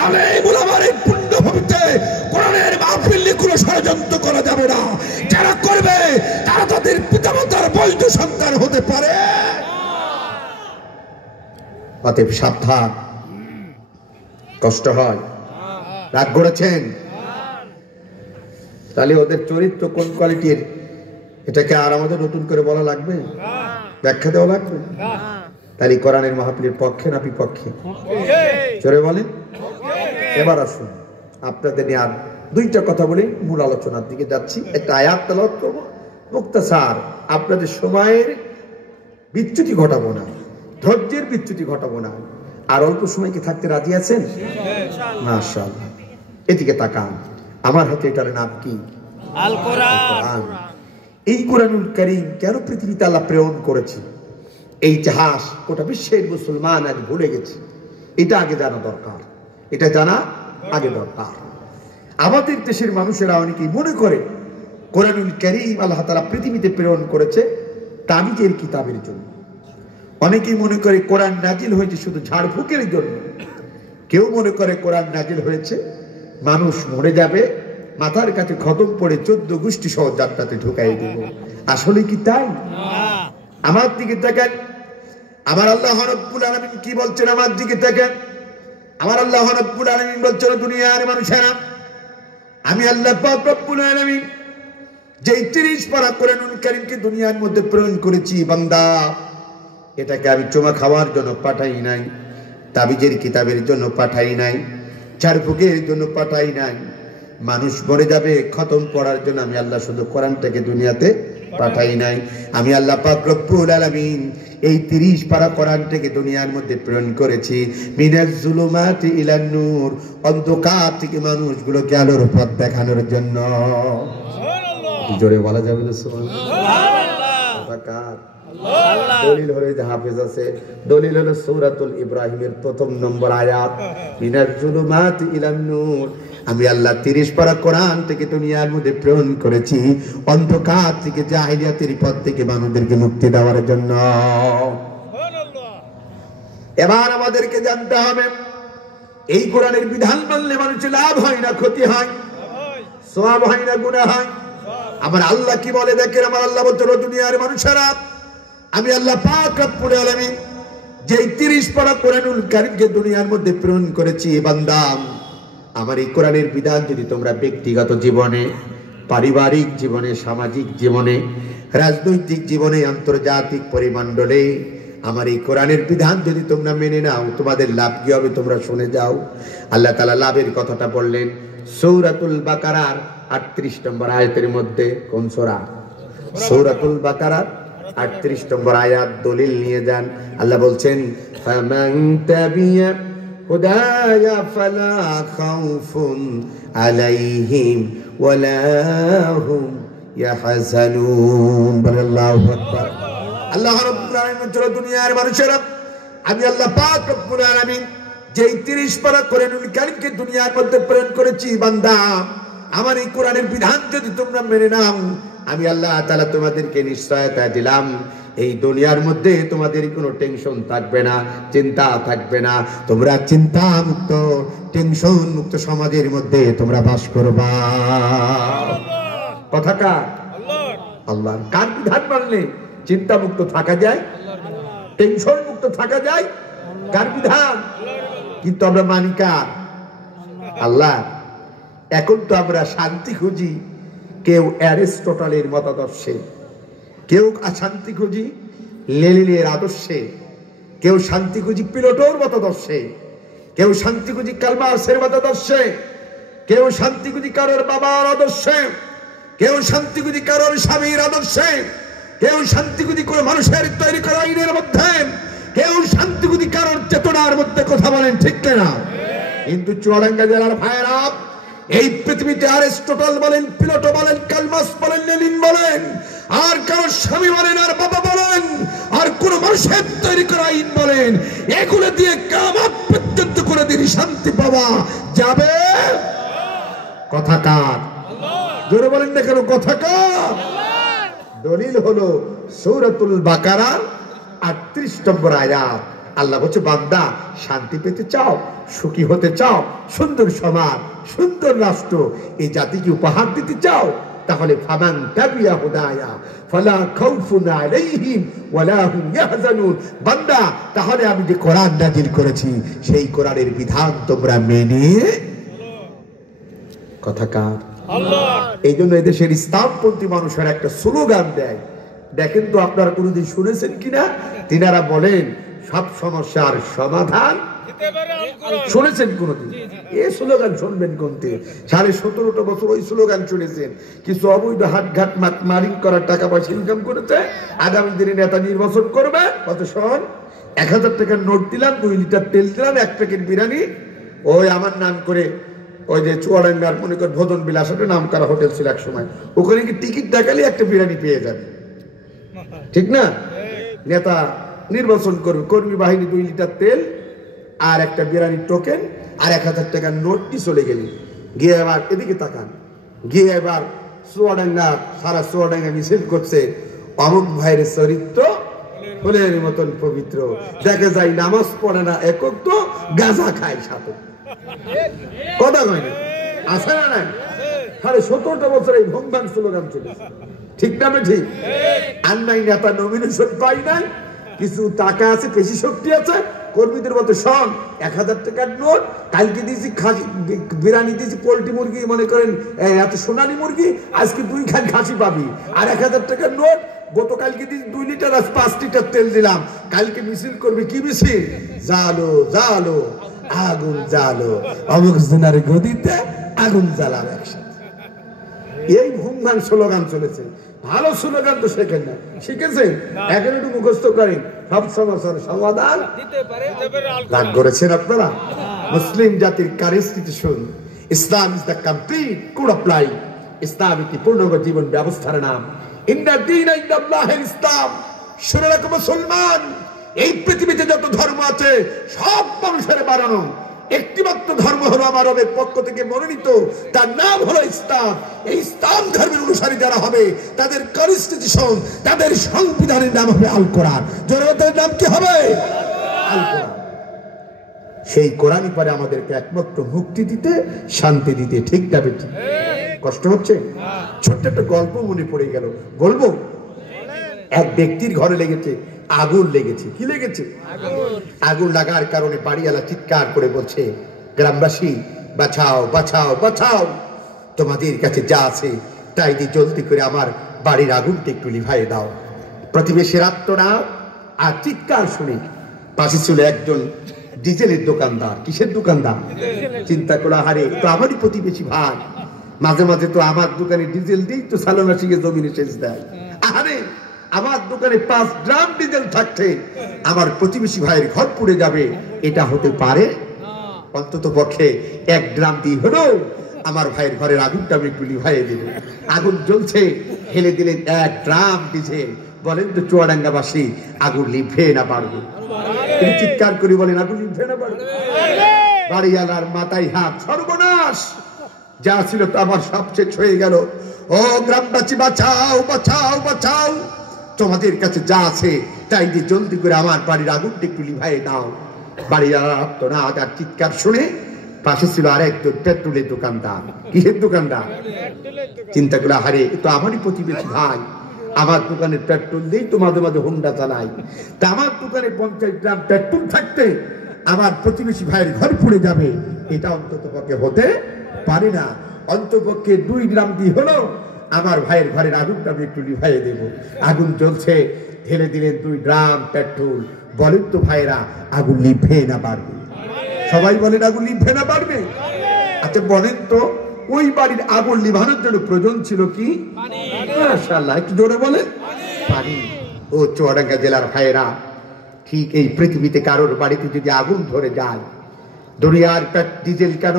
আলেম উলামার এই পুণ্যভূমিতে কোরআনের মাহফিল কোনো ষড়যন্ত্র করা যাবে না। যারা করবে তারা তাদের পিতামাতার বৈধ সন্তান হতে পারে। অতএব সাবধান। কষ্ট হয়, রাগ করেছেন, তাহলে ওদের চরিত্র কোন কোয়ালিটির এটাকে আর আমাদের নতুন করে বলা লাগবে, ব্যাখ্যা দেওয়া লাগবে? তাহলে কোরআনের মাহফিলের পক্ষে না বিপক্ষে? চলে বলেন। এবার আসুন আপনাদের নিয়ে আর দুইটা কথা বলে মূল আলোচনার দিকে যাচ্ছি। একটা আয়াত তেলাওয়াত করব, মুক্তাসার, আপনাদের সময়ের বিচ্যুতি ঘটাবো না, ধৈর্যের বিচ্যুতি ঘটাবো না। আর অল্প সময় কি থাকতে রাজি আছেন? মাশাআল্লাহ। এদিকে তাকান, আমার হাতে এটার নাম কি? আল কোরআন। এই কোরআনুল কারীম কেন পৃথিবীতে আল্লাহ প্রেরণ করেছে, এই ইতিহাস গোটা বিশ্বের মুসলমান আজ ভুলে গেছে। এটা আগে জানা দরকার, এটা জানা আগে দরকার। আমাদের দেশের মানুষেরা অনেকেই মনে করে কোরআনুল কারীম আল্লাহ তাআলা পৃথিবীতে প্রেরণ করেছে তাবিজের কিতাবের জন্য। অনেকেই মনে করে কোরআন নাজিল হয়েছে শুধু ঝাড়ফুঁকের জন্য। কেউ মনে করে কোরআন নাজিল হয়েছে মানুষ মরে যাবে, মাথার কাছে খতম পড়ে 14 গোষ্ঠী সহ জান্নাতে ঢুকাই দেব। আসলে কি তাই? আমার দিকে তাকান, আমার আল্লাহ রাব্বুল আলামিন কি বলছেন? আমার দিকে তাকান, আমার আল্লাহ রাব্বুল আলামিন বলছেন, দুনিয়ার মানুষেরা, আমি আল্লাহ পাক রব্বুল আলামিন যেই 30 পারা কোরআনুল কারীমকে দুনিয়ার মধ্যে প্রেরণ করেছি, বান্দা এটাকে আমি চুমা খাওয়ার জন্য পাঠাই নাই, তাবিজের কিতাবের জন্য পাঠাই নাই, ঝাড়ফুঁকের জন্য পাঠাই নাই। মানুষ মরে যাবে খতম পড়ার জন্য আমি আল্লাহ শুধু কোরআনটাকে দুনিয়াতে পাঠাই নাই। আমি আল্লাহ পাক রব্বুল আলামিন এই 30 পারা কোরআনটাকে দুনিয়ার মধ্যে প্রেরণ করেছি মিনাজ জুলুমাতি ইলান নূর, অন্ধকার থেকে মানুষগুলোকে আলোর পথ দেখানোর জন্য। সুবহানাল্লাহ। জোরে বলা যাবে না সুবহানাল্লাহ? দলিল হলো যে হাফেজ আছে, দলিল হলো সূরাতুল ইব্রাহিমের 1 নম্বর আয়াত, মিনাজ জুলুমাতি ইলান নূর। আমি আল্লাহ 30 পারা কোরআন থেকে দুনিয়ার মধ্যে প্রেরণ করেছি অন্ধকার থেকে, জাহিলিয়াতের পথ থেকে মানুষদেরকে মুক্তি দেওয়ার জন্য। এবার আমাদেরকে জানতে হবে এই কোরআনের বিধান মানলে মানুষের লাভ হয় না ক্ষতি হয়, সওয়াব হয় না গুনাহ হয়? আমার আল্লাহ কি বলে দেখেন, আমার আল্লাহ বলছিল, দুনিয়ার মানুষেরা, আমি আল্লাহ পাক রব্বুল আলামিন যেই 30 পারা কোরআনুল কারীমকে দুনিয়ার মধ্যে প্রেরণ করেছি, বান্দা আমার এই কোরআনের বিধান যদি তোমরা ব্যক্তিগত জীবনে, পারিবারিক জীবনে, সামাজিক জীবনে, রাজনৈতিক জীবনে, আন্তর্জাতিক পরিমণ্ডলে আমার এই কোরআনের বিধান যদি তোমরা মেনে নাও, তোমাদের লাভ কি হবে তোমরা শুনে যাও। আল্লাহ তাআলা লাভের কথাটা বললেন সূরাতুল বাকারার 38 নম্বর আয়াতের মধ্যে। কোন সূরা? সূরাতুল বাকারার 38 নম্বর আয়াত। দলিল নিয়ে যান। আল্লাহ বলছেন, ফামান তাবিয়া হুদায়া ফালা খাউফুন আলাইহিম ওয়ালা হুম ইয়াহজানুন। আল্লাহু আকবার। আল্লাহ রাব্বুল আলামিন বলেন, দুনিয়ার মানুষেরা, আমি আল্লাহ পাক রব্বুল আলামিন যেই 30 পারা কোরআনুল কারীমকে দুনিয়ার মধ্যে প্রেরণ করেছি, বান্দা আমার এই কোরআনের বিধান যদি তোমরা মেনে নাও, আমি আল্লাহ তাআলা তোমাদেরকে নিশ্চয়তা দিলাম, এই দুনিয়ার মধ্যে তোমাদের কোনো টেনশন থাকবে না, চিন্তা থাকবে না। তোমরা চিন্তা মুক্ত, টেনশন মুক্ত সমাজের মধ্যে তোমরা বাস করবা। কথা কার? আল্লাহর। কার বিধান মানলে চিন্তা মুক্ত থাকা যায়, টেনশন মুক্ত থাকা যায়? কার বিধান? কিন্তু আমরা মানি কার? আল্লাহ। এখন তো আমরা শান্তি খুঁজি কেউ অ্যারিস্টটলের মতাদর্শে, কেউ শান্তি খুঁজি লেনিনের আদর্শে, কেউ শান্তি খুঁজি প্লেটোর মতাদর্শে, কেউ শান্তি খুঁজি কার্ল মার্ক্সের মতাদর্শে, কেউ শান্তি খুঁজি কারোর বাবার আদর্শে, কেউ শান্তি খুঁজি কারোর স্বামীর আদর্শে, কেউ শান্তি খুঁজি করে মানুষের তৈরি করা আইনের মধ্যে, কেউ শান্তি খুঁজি কারোর চেতনার মধ্যে। কথা বলেন ঠিক না? কিন্তু চুয়াডাঙ্গা জেলার ভাইয়েরা, এই পৃথিবীতে অ্যারিস্টটল বলেন, প্লেটো বলেন, কার্ল মার্ক্স বলেন, লেনিন বলেন, আর কারোর স্বামী বলেন, আর বাবা বলেন, আর মানুষের তৈরি করা আইন বলেন, এগুলো দিয়ে কিয়ামত পর্যন্ত কোনদিন শান্তি পাওয়া যাবে? কথা কার? জোরে বলেন না কেন, কথা কার? দলিল হলো সূরাতুল বাকারার 38 নম্বর আয়াত। আল্লাহ বলছে, বান্দা শান্তি পেতে চাও, সুখী হতে চাও, সুন্দর সমাজ, সুন্দর রাষ্ট্র এই জাতিকে উপহার দিতে চাও, তাহলে ফামান তাবিয়া হুদায়া ফালা খাউফুন আলাইহিম ওয়ালা হুম ইয়াহজানুন। বান্দা, তাহলে আমি যে কোরআন নাযিল করেছি সেই কোরআনের বিধান তোমরা মেনে। কথা কার? আল্লাহ। এই জন্য এদেশের ইসলামপন্থী মানুষের একটা স্লোগান দেয়, দেখেন তো আপনারা কোনোদিন শুনেছেন কিনা? তিনারা বলেন সব সমস্যার সমাধান। শুনেছেন কোনদিন? এই স্লোগান শুনবেন কোনতে? 17.5 বছর ওই স্লোগান শুনেছেন। কিছু অবৈধ হাটঘাট মারিং করার টাকা পয়সা ইনকাম করেছে, আগামী দিনে নেতা নির্বাচন করবে। কত শোন, 1000 টাকার নোট দিলাম, 2 লিটার তেল দিলাম, 1 প্যাকেট বিরিয়ানি, ওই আমার নাম করে ওই যে চুয়াডাঙ্গার মনে কর ভোজন বিলাস একটা নাম করা হোটেল ছিল এক সময়, ওখানে কি টিকিট দেখালে একটা বিরিয়ানি পেয়ে যাবে, ঠিক না? নেতা নির্বাচন করবে, কর্মী বাহিনী 2 লিটার তেল আর একটা বিরিয়ানি টোকেন আর 1000 টাকার নোটটি চলে গেলি। গিয়ে এবার এদিকে তাকান, গিয়ে এবার চুয়াডাঙ্গা, সারা চুয়াডাঙ্গা মিছিল করছে, অমুক ভাইয়ের চরিত্র ফুলের মতন পবিত্র, দেখে যাই নামাজ পড়ে না একক, তো গাঁজা খায় সাথে। কথা কয় না, আছে না নাই? 17টা বছর এই ভঙ্গান স্লোগান চলেছে, ঠিক না? ঠিক। আর নাই নেতা নমিনেশন পাই নাই, কিছু টাকা আছে, পেশি শক্তি আছে, কর্মীদের মতো সব 1000 টাকার নোট, কালকে দিয়েছি খাসি বিরিয়ানি দিয়েছি, পোল্ট্রি মুরগি মনে করেন এত সোনালী মুরগি, আজকে 2 খান খাসি পাবি, আর 1000 টাকার নোট গতকালকে দিয়েছি 2 লিটার, আজ 5 লিটার তেল দিলাম। কালকে মিছিল করবি, কি মিছিল? জালো জালো আগুন জালো, অমুক জনের গদিতে আগুন জ্বালাবে একসাথে। এই ভুমভান স্লোগান চলেছে। ভালো স্লোগান তো শেখেন না, শিখেছেন এখন একটু মুখস্থ করেন, সব সমস্যার সমাধান রাগ করেছেন আপনারা। মুসলিম জাতির constitution, Islam is the complete code of life. ইসলাম একটি পূর্ণাঙ্গ জীবন ব্যবস্থার নাম। ইন্না দীন ইনদাল্লাহিল ইসলাম। শুনে রাখো মুসলমান, এই পৃথিবীতে যত ধর্ম আছে সব মানুষের বানানো, একটিমাত্র ধর্ম হলো আমার রবের পক্ষ থেকে মনোনীত, তার নাম হলো ইসলাম। এই ইসলাম ধর্মের অনুসারী যারা হবে তাদের কনস্টিটিউশন, তাদের সংবিধানের নাম হবে আল কোরআন। জনগণের নাম কি হবে? আল কোরআন। সেই কোরআনই পারে আমাদেরকে একমাত্র মুক্তি দিতে, শান্তি দিতে, ঠিক না বেটি? কষ্ট হচ্ছে? ছোট্ট একটা গল্প মনে পড়ে গেল, বলবো। এক ব্যক্তির ঘরে লেগেছে আগুন, লেগেছে। কি লেগেছে? আগুন লাগার কারণে বাড়িওয়ালা চিৎকার করে বলছে, গ্রামবাসী বাঁচাও বাঁচাও বাঁচাও, তোমাদের কাছে যা আছে তাই দিয়ে জলদি করে আমার বাড়ির আগুনটা একটু লিভাইয়ে দাও। প্রতিবেশীর আত্মনাদ আর চিৎকার শুনে পাশে ছিল একজন ডিজেলের দোকানদার। কিসের দোকানদার? চিন্তা করলো, আরে তো আমারই প্রতিবেশী ভাই, মাঝে মাঝে তো আমার দোকানে ডিজেল দিই, তো সালোনা শিখে জমিনে সেচ দেয়। আরে আমার দোকানে 5 ড্রাম ডিজেল থাকতে আমার প্রতিবেশী ভাইয়ের ঘর পুড়ে যাবে, এটা হতে পারে? অন্তত পক্ষে 1 ড্রাম দিয়ে হলো আমার ভাইয়ের ঘরের আগুনটা আমি একটু লিভাইয়ে দিল। আগুন জ্বলছে, ঢেলে দিলেন 1 ড্রাম ডিজেল। বলেন তো চুয়াডাঙ্গাবাসী আগুন লিভে না পারবে? তিনি চিৎকার করে বলেন, আগুন লিভে না পারবে? বাড়িওয়ালার মাথায় হাত, সর্বনাশ, যা ছিল তো আমার সব শেষ হয়ে গেল। ও গ্রামবাসী বাঁচাও বাঁচাও বাঁচাও, তোমাদের কাছে যা আছে তাই দিয়ে জলদি করে আমার বাড়ির আগুনটা একটু লিভাইয়ে দাও। বাড়িওয়ালার আত্মনাদ আর চিৎকার শুনে পাশে ছিল আরেকজন পেট্রোলের দোকানদার। কিসের দোকানদার? চিন্তা করে, আরে তো আমারই প্রতিবেশী ভাই, আমার দোকানে পেট্রোল দিই তো মাঝে মাঝে হোন্ডা চালাই, তা আমার দোকানে 50 গ্রাম পেট্রোল থাকতে আমার প্রতিবেশী ভাইয়ের ঘর পুড়ে যাবে, এটা অন্তত পক্ষে হতে পারে না। অন্তপক্ষে 2 গ্রাম দিয়ে হলো আমার ভাইয়ের ঘরের আগুনটা আমি একটু লিভাইয়ে দেব। আগুন জ্বলছে, ঢেলে দিলেন 2 ড্রাম পেট্রোল। বলেন তো ভাইরা, আগুন লিভে না পারবে? সবাই বলেন আগুন লিভে না পারবে? আচ্ছা বলেন তো, ওই বাড়ির আগুন লিভানোর জন্য প্রয়োজন ছিল কি? মাশাআল্লাহ, একটু জোরে বলেন, পানি। ও চুয়াডাঙ্গা জেলার ভাইরা, ঠিক এই পৃথিবীতে কারোর বাড়িতে যদি আগুন ধরে যায়, দুনিয়ার ডিজেল কেন,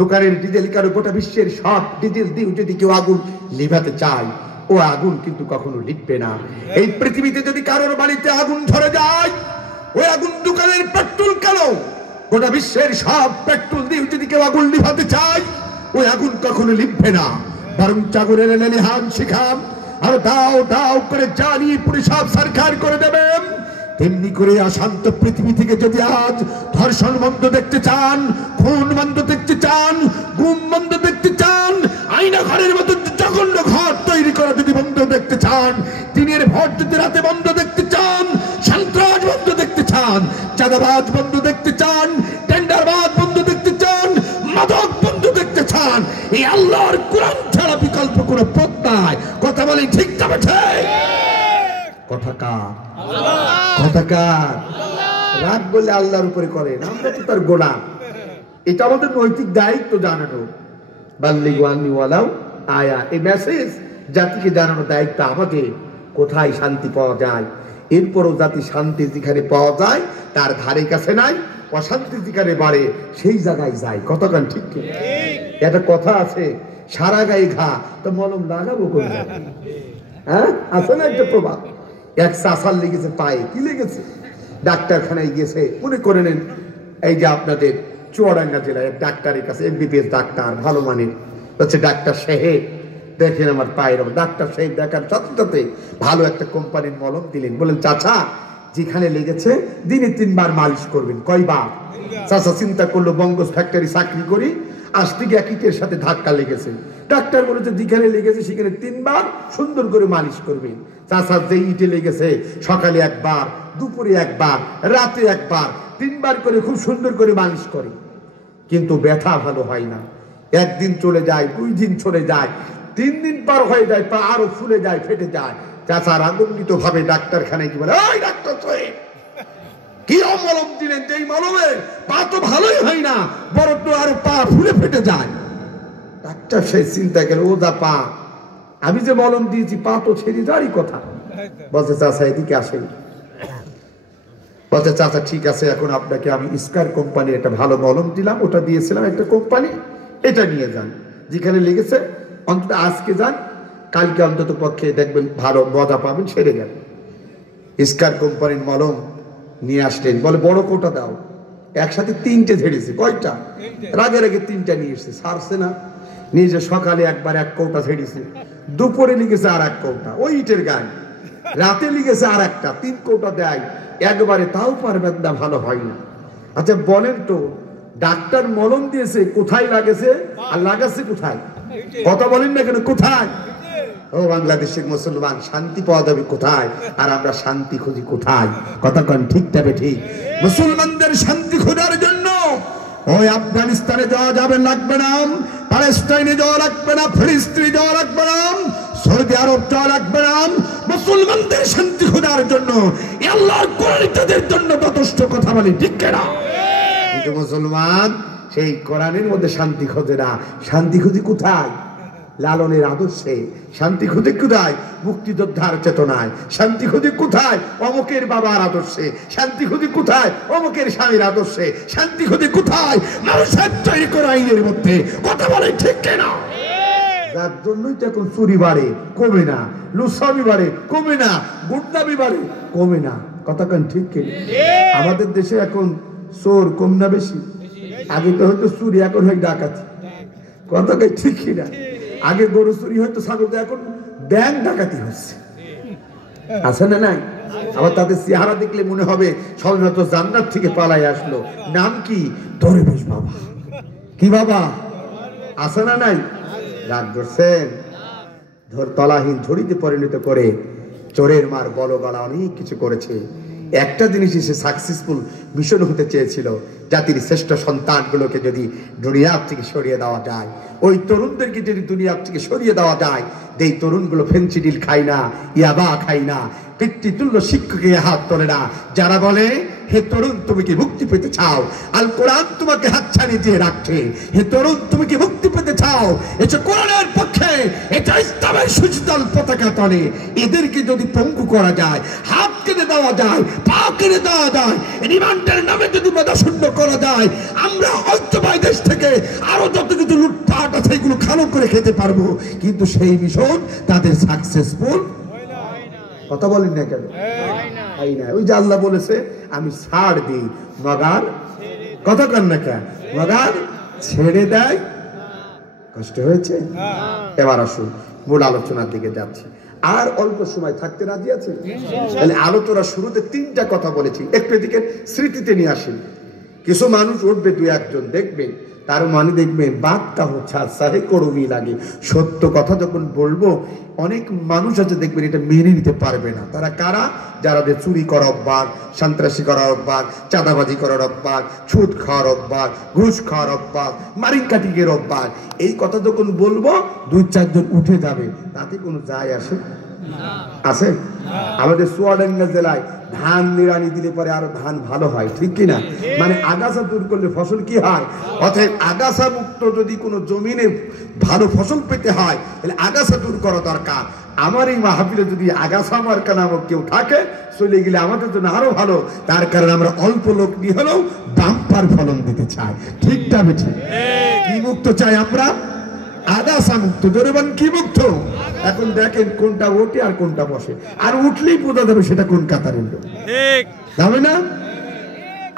দোকানের ডিজেল কেন, গোটা বিশ্বের সব ডিজেল দিয়ে যদি কেউ আগুন লিভাতে চায়, ও আগুন কিন্তু কখনো লিখবে না। এই পৃথিবীতে যদি কারোর বাড়িতে আগুন ধরে যায়, ওই আগুন দোকানের পেট্রোল কেন, গোটা বিশ্বের সব পেট্রোল দিয়ে যদি কেউ আগুন নিভাতে চায়, ওই আগুন কখনো লিখবে না। বরং চাগুরের লেলিহান শিখাম আর দাও দাও করে জ্বালিয়ে পুরে সব সরকার করে দেবেন। তেমনি করে অশান্ত পৃথিবী থেকে যদি আজ ধর্ষণ বন্ধ দেখতে চান, খুন বন্ধ দেখতে চান, গুম বন্ধ দেখতে চান, আয়না ঘরের মতো জঘন্য ঘর তৈরি করা যদি বন্ধ দেখতে চান, দিনের ভর যদি রাতে বন্ধ দেখতে চান, সন্ত্রাস বন্ধ দেখতে চান, চাঁদাবাজ বন্ধ দেখতে চান, টেন্ডারবাজ বন্ধ দেখতে চান, মাদক বন্ধ দেখতে চান, এই আল্লাহর কোরআন ছাড়া বিকল্প কোনো পথ নাই। কথা বলি ঠিক তবে ঠিক? কথা কার? কথা কার? রাগ বলে আল্লাহর উপরে করেন, আমরা তো তার গোলাম। এটা আমাদের নৈতিক দায়িত্ব জানানো। বাল্লিগু আন্নি ওয়ালাউ আয়া, এই মেসেজ জাতিকে জানানো দায়িত্ব আমাদের। কোথায় শান্তি পাওয়া যায়? এরপরও জাতি শান্তি যেখানে পাওয়া যায় তার ধারে কাছে নাই, অশান্তি যেখানে বাড়ে সেই জায়গায় যায়। কতক্ষণ ঠিক? একটা কথা আছে, সারা গায়ে ঘা তো মলম লাগাবো কোন জায়গায়? হ্যাঁ, আছে না একটা প্রভাব? এক চাষার লেগেছে পায়ে, কি লেগেছে? ডাক্তারখানায় গেছে, মনে করে নেন এই যে আপনাদের চুয়াডাঙ্গা জেলায় এক ডাক্তারের কাছে, এমবিবিএস ডাক্তার, ভালো মানের হচ্ছে ডাক্তার সাহেব, দেখেন আমার পায়ের। ডাক্তার সাহেব দেখার সাথে সাথে ভালো একটা কোম্পানির মলম দিলেন, বলেন চাচা যেখানে লেগেছে দিনে 3 বার মালিশ করবেন। কয়বার? চাচা চিন্তা করলো, বঙ্গস ফ্যাক্টরি চাকরি করি, আসতে গিয়ে ইটের সাথে ধাক্কা লেগেছে। ডাক্তার বলেছে যেখানে লেগেছে সেখানে 3 বার সুন্দর করে মালিশ করবেন। চাচা যে ইটে লেগেছে সকালে একবার, দুপুরে একবার, রাতে একবার, 3 বার করে খুব সুন্দর করে মালিশ করে, কিন্তু ব্যথা ভালো হয় না। একদিন চলে যায়, 2 দিন চলে যায়, 3 দিন পার হয়ে যায়, পা আরো ফুলে যায়, ফেটে যায়। চাচা রাগান্বিত ভাবে ডাক্তারখানায় কি বলে, ওই ডাক্তার সাহেব কি মলম দিলেন, যে মলমে পা তো ভালোই হয় না, বরং তো আরো পা ফুলে ফেটে যায়। ডাক্তার সাহেব চিন্তা গেল, ও দা পা, আমি যে মলম দিয়েছি পা তো ছেড়ে যাওয়ারই কথা। বলছে চাচা এদিকে আসেন। বলছে চাচা ঠিক আছে, এখন আপনাকে আমি স্কার কোম্পানির একটা ভালো মলম দিলাম, ওটা দিয়েছিলাম একটা কোম্পানি, এটা নিয়ে যান, যেখানে লেগেছে অন্তত আজকে যান, কালকে অন্তত পক্ষে দেখবেন ভালো মজা পাবেন, সেরে যাবেন। স্কার কোম্পানির মলম নিয়ে আসলেন, বলে বড় কোটা দাও। একসাথে 3টে ঝেড়েছে। কয়টা? রাগে রাগে 3টা নিয়ে এসছে, ছাড়ছে না। নিজে সকালে একবার 1 কৌটা ঝেড়েছে, দুপুরে লিখেছে আর 1 কৌটা ওই ইটের গায়ে, রাতে লিখেছে আর একটা, 3 কৌটা দেয় একবারে, তাও পারবেন না, ভালো হয় না। আচ্ছা বলেন তো, ডাক্তার মলম দিয়েছে কোথায় লাগেছে আর লাগাচ্ছে কোথায়? কথা বলেন না কেন, কোথায়? ও বাংলাদেশের মুসলমান, শান্তি পাওয়া যাবে কোথায়? আর আমরা শান্তি খুঁজি কোথায়? কথা কন ঠিক তবে ঠিক? মুসলমানদের শান্তি খোঁজার জন্য ওই আফগানিস্তানে যাওয়া যাবে লাগবে না, প্যালেস্টাইনে যাওয়া লাগবে না, ফিলিস্তিনে যাওয়া লাগবে না, সৌদি আরব যাওয়া লাগবে না। মুসলমানদের শান্তি খোঁজার জন্য আল্লাহর কোরআনের জন্য যথেষ্ট। কথা বলি ঠিক কিনা? কিন্তু মুসলমান সেই কোরআনের মধ্যে শান্তি খোঁজে না। শান্তি খুঁজি কোথায়? লালনের আদর্শে। শান্তি খুঁজে কোথায়? মুক্তিযোদ্ধার চেতনায়। শান্তি খুঁজে কোথায়? অমুকের বাবার আদর্শে। শান্তি খুঁজে কোথায়? অমুকের স্বামীর আদর্শে। শান্তি খুঁজে কোথায়? মানুষের তৈরি করা আইনের মধ্যে। কথা বলে ঠিক কিনা? যার জন্যই তো এখন চুরি বাড়ে, কমে না, লুসামি বাড়ে, কমে না, গুন্ডামি বাড়ে, কমে না। কথা কেন ঠিক কিনা? আমাদের দেশে এখন চোর কম না বেশি? আগে তো হয়তো চুরি, এখন হয় ডাকাতি। কথা কেন ঠিক কিনা? আগে গরু চুরি হয়তো, ছাগল, এখন ব্যাংক ডাকাতি হচ্ছে। আছে না নাই? আবার তাদের চেহারা দেখলে মনে হবে সবাই তো জান্নাত থেকে পালাই আসলো। নাম কি? দরবেশ বাবা। কি বাবা? আছে না নাই? রাগ করছেন? তলাহীন ঝুড়িতে পরিণত করে চোরের মার বলগলা অনেক কিছু করেছে। একটা জিনিসই সে সাকসেসফুল মিশন হতে চেয়েছিল, জাতির শ্রেষ্ঠ সন্তানগুলোকে যদি দুনিয়ার থেকে সরিয়ে দেওয়া যায়, ওই তরুণদেরকে যদি দুনিয়ার থেকে সরিয়ে দেওয়া যায়, যেই তরুণগুলো ফেন্সিডিল খায় না, ইয়াবা খায় না, পিতৃতুল্য শিক্ষকে হাত তোলে না, যারা বলে হে তরুণ তুমি কি মুক্তি পেতে চাও, আল কোরআন তোমাকে হাতছানি দিয়ে রাখছে, হে তরুণ তুমি কি মুক্তি পেতে চাও, এটা কোরআনের পক্ষে, এটা ইসলামের সুশীতল পতাকা তলে, এদেরকে যদি পঙ্গু করা যায়, হাত কেটে দেওয়া যায়, পা কেটে দেওয়া যায়, রিমান্ডের নামে যদি মেধাশূন্য করা যায়, আমরা ঐক্যবাহী দেশ থেকে আরো যত কিছু লুটপাট আছে এগুলো খালো করে খেতে পারবো। কিন্তু সেই মিশন তাদের সাকসেসফুল কথা বলেন না কেন? ওই যে আল্লাহ বলেছে আমি ছাড় দিই মগার কথা কর না কেন, মগার ছেড়ে দেয়। কষ্ট হয়েছে? এবার আসুন মূল আলোচনার দিকে যাচ্ছি। আর অল্প সময় থাকতে রাজি আছে? তাহলে আলোচনা শুরুতে 3টা কথা বলেছি, একটু এদিকে স্মৃতিতে নিয়ে আসেন। কিছু মানুষ উঠবে, 2-1 জন দেখবেন, তার মানে দেখবেন বাদটা হচ্ছে আসাহে করবি লাগে। সত্য কথা যখন বলবো অনেক মানুষ আছে দেখবেন এটা মেনে নিতে পারবে না। তারা কারা? যারা চুরি করার অভ্যাস, সন্ত্রাসী করার অভ্যাস, চাঁদাবাজি করার অভ্যাস, সুদ খাওয়ার অভ্যাস, ঘুষ খাওয়ার অভ্যাস, মারিং কাটিংয়ের অভ্যাস। এই কথা যখন বলবো 2-4 জন উঠে যাবে, তাতে কোনো যায় আসে আছে? আমাদের চুয়াডাঙ্গা জেলায় ধান নিড়ানি দিলে পরে আরো ধান ভালো হয়, ঠিক কিনা? মানে আগাছা দূর করলে ফসল কি হয়? অতএব আগাছা মুক্ত যদি কোনো জমিনে ভালো ফসল পেতে হয় তাহলে আগাছা দূর করা দরকার। আমার এই মাহফিলে যদি আগাছা মার্কা নামক কেউ থাকে চলে গেলে আমাদের জন্য আরো ভালো। তার কারণে আমরা অল্প লোক নিয়ে হলেও বাম্পার ফলন দিতে চাই, ঠিক না বেঠিক? কি মুক্ত চাই আমরা? আগাছা মুক্ত। জোরেবান কি মুক্ত? এখন দেখেন কোনটা ওঠে আর কোনটা বসে, আর উঠলেই বোঝা যাবে সেটা কোন কাতার উঠলো, যাবে না?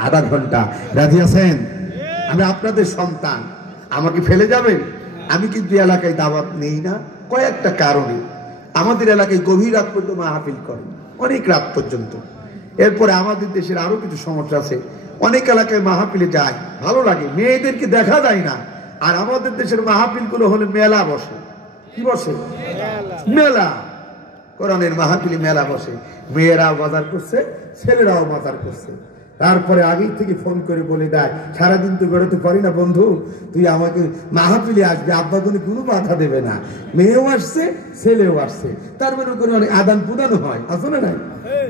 আধা ঘন্টা রাজি আছেন? আমি আপনাদের সন্তান, আমাকে ফেলে যাবেন? আমি কিন্তু এলাকায় দাওয়াত নেই না কয়েকটা কারণে। আমাদের এলাকায় গভীর রাত পর্যন্ত মাহফিল করে, অনেক রাত পর্যন্ত। এরপরে আমাদের দেশের আরো কিছু সমস্যা আছে, অনেক এলাকায় মাহফিলে যায়, ভালো লাগে, মেয়েদেরকে দেখা যায় না। আর আমাদের দেশের মাহফিল গুলো হলে মেলা বসে। কি বসে? মেলা। কোরআনের মাহফিলে মেলা বসে, মেয়েরাও বাজার করছে, ছেলেরাও বাজার করছে। তারপরে আগেই থেকে ফোন করে বলে দেয়, সারাদিন তো বেরোতে পারি না বন্ধু, তুই আমাকে মাহফিলে আসবে, আব্বা কোনো বাধা দেবে না। মেয়েও আসছে, ছেলেও আসছে, তার মানে করে অনেক আদান প্রদান হয়, আসলে নাই?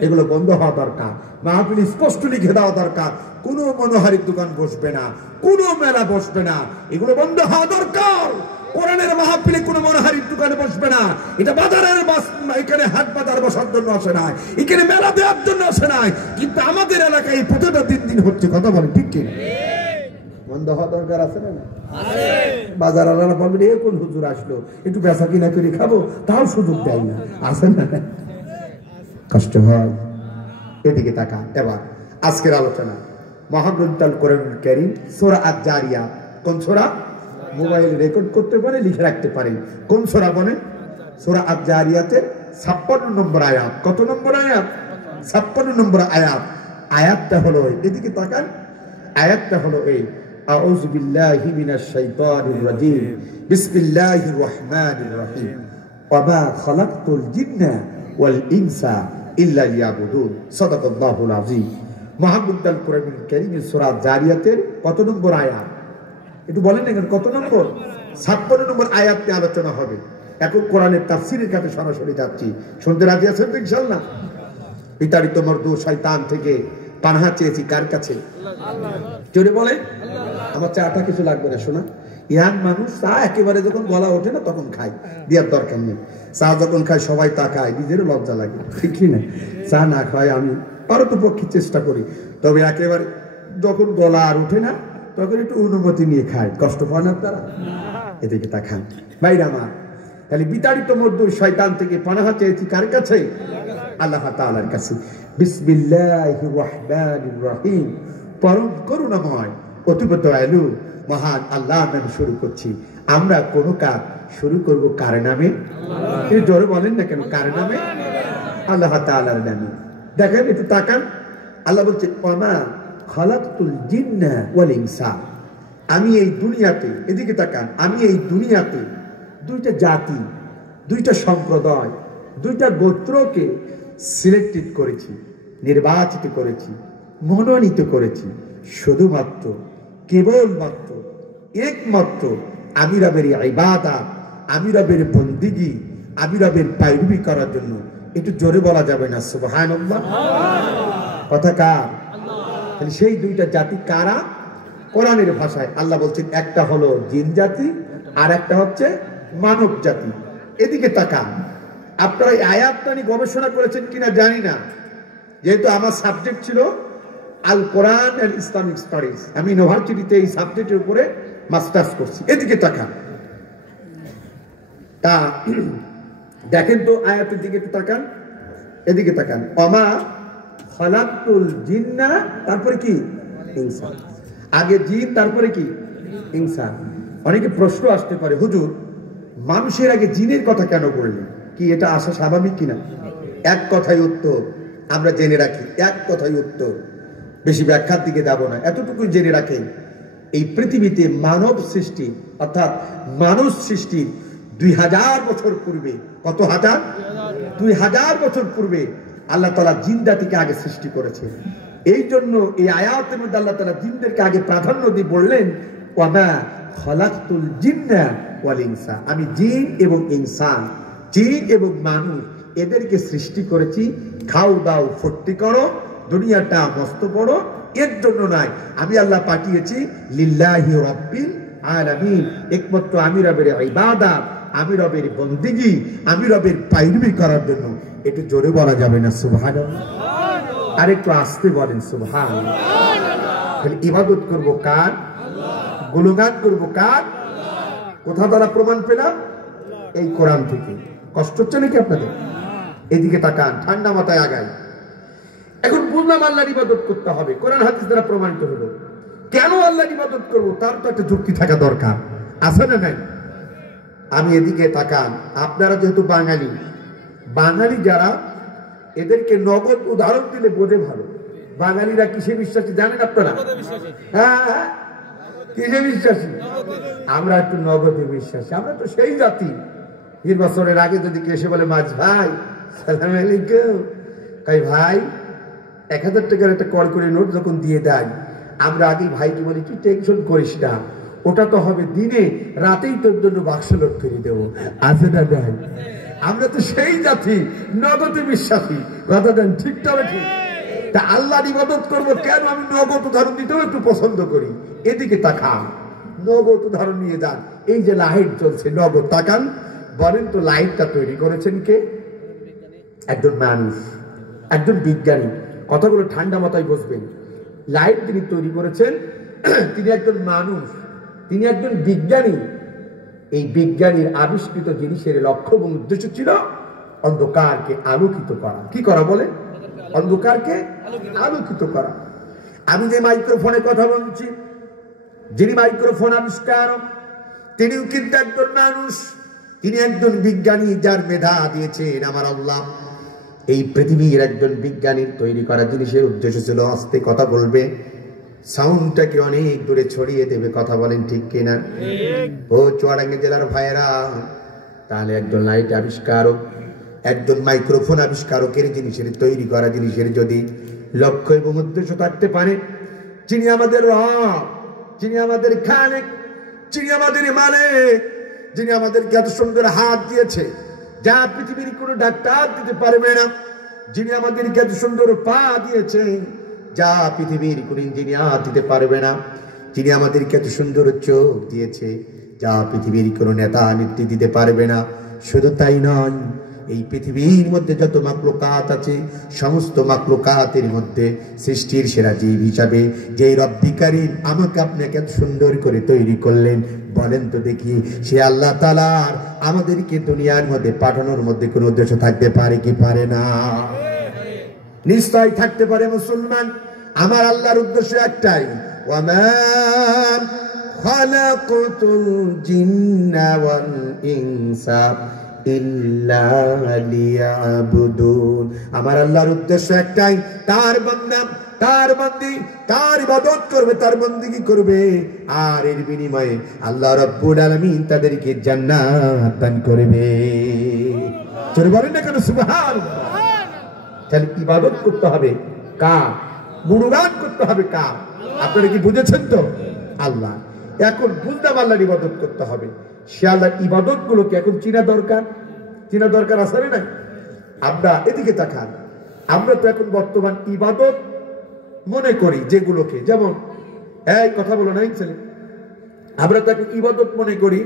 এগুলো বন্ধ হওয়া দরকার। মাহফিলে স্পষ্ট লিখে দেওয়া দরকার, কোনো মনোহারীর দোকান বসবে না, কোনো মেলা বসবে না, এগুলো বন্ধ হওয়া দরকার। কোরআনের মাহফিলে কোনো মনোহারীর দোকানে বসবে না। এটা বাজারের এখানে হাট বাজার বসার জন্য আসে নাই, এখানে মেলা দেওয়ার জন্য আসে নাই। কিন্তু আমাদের এলাকায় এই প্রতিটা দিন হচ্ছে, কথা বলে ঠিক কি? বন্ধ হওয়া দরকার আছে না? বাজার আলাদা পাবেন, এ কোন হুজুর আসলো, একটু বেচা কিনা করে খাবো, তাও সুযোগ দেয় না, আছে না? কষ্ট হয়। এদিকে তাকা। এবার আজকের আলোচনা মহাগ্রন্থ আল কোরআনুল কারীম সূরা আয-যারিয়াত। কোন সূরা? মোবাইল রেকর্ড করতে পারে, লিখে রাখতে পারে। কোন সূরা বলেন? সূরা আয-যারিয়াতের 56 নম্বর আয়াত। কত নম্বর আয়াত? 56 নম্বর আয়াত। আয়াতটা হলো, এদিকে তাকান, আয়াতটা হলো এই, আউযু বিল্লাহি মিনাশ শাইতানির রাজীম, বিসমিল্লাহির রহমানির রহিম, ওয়া মা খালাকতুল জিন্না ওয়াল ইনসা ইল্লা লিয়াবুদুন। সাদাকাল্লাহুল আযীম। মহাগ্রন্থ আল কোরআনুল কারীমের সূরা যারিয়াতের কত নম্বর আয়াত? একটু বলেন না কত নম্বর? 56 নম্বর আয়াত নিয়ে আলোচনা হবে। এখন কোরআনের তাফসীরের কাছে সরাসরি যাচ্ছি, শুনতে রাজি আছেন তো ইনশাআল্লাহ? বিতাড়িত মর্দু শয়তান থেকে পানাহা চেয়েছি কার কাছে? জোরে বলে। আমার চাটা কিছু লাগবে না, শোনা। ইয়ান মানুষ চা একেবারে যখন গলা ওঠে না তখন খায়, দেওয়ার দরকার নেই। চা যখন খায় সবাই তা খায়, নিজেরও লজ্জা লাগে, ঠিক না? চা না খায় আমি পারতপক্ষে চেষ্টা করি, তবে একেবারে যখন গলা আর ওঠে না তখন একটু অনুমতি নিয়ে খায়। কষ্ট পান আপনারা? এদিকে তা খান ভাইরা আমার। তাহলে বিতাড়িত মর্দুর শয়তান থেকে পানাহা চেয়েছি কার কাছে? আল্লাহ তাআলার কাছে। বিসমিল্লাহির রহমানির রহিম, পরম করুণাময় অতীব দয়ালু মহান আল্লাহ নামে শুরু করছি। আমরা কোন কাজ শুরু করব কার নামে? এই জোরে বলেন না কেন, কার নামে? আল্লাহ তাআলার নামে। দেখেন একটু তাকান, আল্লাহ বলছে ওয়া মা খালাকতুল জিন্না ওয়াল ইনসা, আমি এই দুনিয়াতে, এদিকে তাকান, আমি এই দুনিয়াতে দুইটা জাতি, দুইটা সম্প্রদায়, দুইটা গোত্রকে সিলেক্টেড করেছি, নির্বাচিত করেছি, মনোনীত করেছি শুধুমাত্র, কেবলমাত্র, একমাত্র আমি রবের ইবাদত, আমি রবের বন্দিগি, আমি রবের পায়রবি করার জন্য। একটু জোরে বলা যাবে না সুবহানাল্লাহ? কথা কার? তাহলে সেই দুইটা জাতি কারা? কোরআনের ভাষায় আল্লাহ বলছেন একটা হলো জিন জাতি আর একটা হচ্ছে মানব জাতি। এদিকে তাকান, আপনারা এই আয়াতটা নিয়ে গবেষণা করেছেন কিনা জানি না, যেহেতু আমার সাবজেক্ট ছিল আল কোরআন এন্ড ইসলামিক স্টাডিজ, আমি ইউনিভার্সিটিতে এই সাবজেক্টের উপরে মাস্টার্স করছি। এদিকে তাকান, তা দেখেন তো আয়াতের দিকে একটু তাকান, এদিকে তাকান। ওমা খালাকতুল জিন্না, তারপরে কি ইনসান, আগে জিন তারপরে কি ইনসান। অনেকে প্রশ্ন আসতে পারে, হুজুর মানুষের আগে জিনের কথা কেন বললেন, কি এটা আসা স্বাভাবিক কিনা? এক কথাই উত্তর আমরা জেনে রাখি, এক কথাই উত্তর, বেশি ব্যাখ্যার দিকে যাব না, এতটুকু জেনে রাখেন এই পৃথিবীতে মানব সৃষ্টি অর্থাৎ মানুষ সৃষ্টির 2000 বছর পূর্বে, কত হাজার, 2000 বছর পূর্বে আল্লাহ তাআলা জিন জাতিকে আগে সৃষ্টি করেছে। এই জন্য এই আয়াতের মধ্যে আল্লাহ তাআলা জিনদেরকে আগে প্রাধান্য দিয়ে বললেন ওয়ামা খালাকতুল জিন্না ওয়াল ইনসা, আমি জিন এবং ইনসান, জিন এবং মানুষ এদেরকে সৃষ্টি করেছি খাও দাও ফুর্তি করো, দুনিয়াটা মস্ত বড়, এর জন্য নয়। আমি আল্লাহ পাঠিয়েছি লিল্লাহি রাব্বিল আলামিন, একমাত্র আমি রবের ইবাদত, আমি রবের বন্দেগী, আমি রবের পাইরবি করার জন্য। একটু জোরে বলা যাবে না সুবহানাল্লাহ? আর একটু আস্তে বলেন সুবহানাল্লাহ। তাহলে ইবাদত করব কার? গুণগান করব কার? কোথা দ্বারা প্রমাণ পেলাম? এই কোরআন থেকে। কষ্ট হচ্ছে নাকি আপনাদের? এদিকে তাকান, ঠান্ডা মাথায় আগায়। এখন বুঝলাম আল্লাহর ইবাদত করতে হবে, কোরআন হাদিস দ্বারা প্রমাণিত হলো। কেন আল্লাহর ইবাদত করব তার তো একটা যুক্তি থাকা দরকার, আছে না নাই? আমি এদিকে তাকান, আপনারা যেহেতু বাঙালি, বাঙালি যারা এদেরকে নগদ উদাহরণ দিলে বোঝে ভালো। বাঙালিরা কিসে বিশ্বাসী জানেন আপনারা? হ্যাঁ, কিসে বিশ্বাসী? আমরা একটু নগদে বিশ্বাসী। আমরা তো সেই জাতি, নির্বাচনের আগে যদি কেউ এসে বলে মাঝ ভাই সালাম আলাইকুম, তাই ভাই 1000 টাকার একটা কড়কড়ি নোট যখন দিয়ে দেয়, আমরা আগেই ভাইকে বলি তুই টেনশন করিস না, ওটা তো হবে দিনে, রাতেই তোর জন্য বাক্স লোড করে দেবো, আছে না নাই? আমরা তো সেই জাতি, নগদে বিশ্বাসী, কথা দেন ঠিক তবে ঠিক। তা আল্লাহর ইবাদত করবো কেন? আমি নগদ উদাহরণ দিতেও একটু পছন্দ করি। এদিকে তাকান, নগদ উদাহরণ নিয়ে যান। এই যে লাইট চলছে নগদ, তাকান, বলেন তো লাইটটা তৈরি করেছেন কে? একজন মানুষ, একজন বিজ্ঞানী। কথাগুলো ঠান্ডা মাথায় বসবেন। লাইট তিনি তৈরি করেছেন, তিনি একজন মানুষ, তিনি একজন বিজ্ঞানী। এই বিজ্ঞানীর আবিষ্কৃত জিনিসের লক্ষ্য এবং উদ্দেশ্য ছিল অন্ধকারকে আলোকিত করা। কি করা বলে? অন্ধকারকে আলোকিত করা। আমি যে মাইক্রোফোনে কথা বলছি, যিনি মাইক্রোফোন আবিষ্কার, তিনিও কিন্তু একজন মানুষ, তিনি একজন বিজ্ঞানী, যার মেধা দিয়েছেন আমার আল্লাহ। এই পৃথিবীর একজন বিজ্ঞানীর তৈরি করা জিনিসের উদ্দেশ্য ছিল আস্তে কথা বলবে, সাউন্ডটাকে অনেক দূরে ছড়িয়ে দেবে। কথা বলেন ঠিক কিনা? ও চুয়াডাঙ্গা জেলার ভাইয়েরা, তাহলে একজন লাইট আবিষ্কারক, একজন মাইক্রোফোন আবিষ্কারকের জিনিসের তৈরি করা জিনিসের যদি লক্ষ্য এবং উদ্দেশ্য থাকতে পারে, যিনি আমাদের রব, যিনি আমাদের খালেক, যিনি আমাদের মালিক, যিনি আমাদেরকে এত সুন্দর হাত দিয়েছে যা পৃথিবীর কোনো ডাক্তার দিতে পারবে না, যিনি আমাদেরকে এত সুন্দর পা দিয়েছে যা পৃথিবীর কোন ইঞ্জিনিয়ার দিতে পারবে না, যিনি আমাদেরকে এত সুন্দর চোখ দিয়েছে যা পৃথিবীর কোনো নেতা নেত্রী দিতে পারবে না। শুধু তাই নয়, এই পৃথিবীর মধ্যে যত মাকলুকাত আছে, সমস্ত মাকলুকাতের মধ্যে সৃষ্টির সেরা জীব হিসাবে যেই রব্বি কারীম আমাকে আপনাকে এত সুন্দর করে তৈরি করলেন, বলেন তো দেখি সে আল্লাহ তাআলার আমাদেরকে দুনিয়ার মধ্যে পাঠানোর মধ্যে কোনো উদ্দেশ্য থাকতে পারে কি পারে না? নিশ্চয় থাকতে পারে মুসলমান। আমার আল্লাহর উদ্দেশ্য একটাই, ওয়ামা খালাকাতুল জিন্না ওয়াল ইনসা ইল্লা লিয়াবুদুন। আমার আল্লাহর উদ্দেশ্য একটাই, তার বান্দা, তার বান্দি তার ইবাদত করবে, তার বন্দেগী করবে, আর এর বিনিময়ে আল্লাহ রাব্বুল আলামিন তাদেরকে জান্নাত দান করবে। চলে বলেন না কেন সুবহানাল্লাহ? তাহলে ইবাদত করতে হবে কার? গুণগান করতে হবে কার? আপনারা কি বুঝেছেন তো? আল্লাহ। এখন বুঝলাম আল্লাহর ইবাদত করতে হবে, সে আল্লাহর ইবাদত গুলোকে এখন চিনা দরকার। চিনা দরকার আছে না? আমরা এদিকে তাকান, আমরা তো এখন বর্তমান ইবাদত মনে করি যেগুলোকে, যেমন এই কথা বলো নাই ছেলে, আমরা তো এখন ইবাদত মনে করি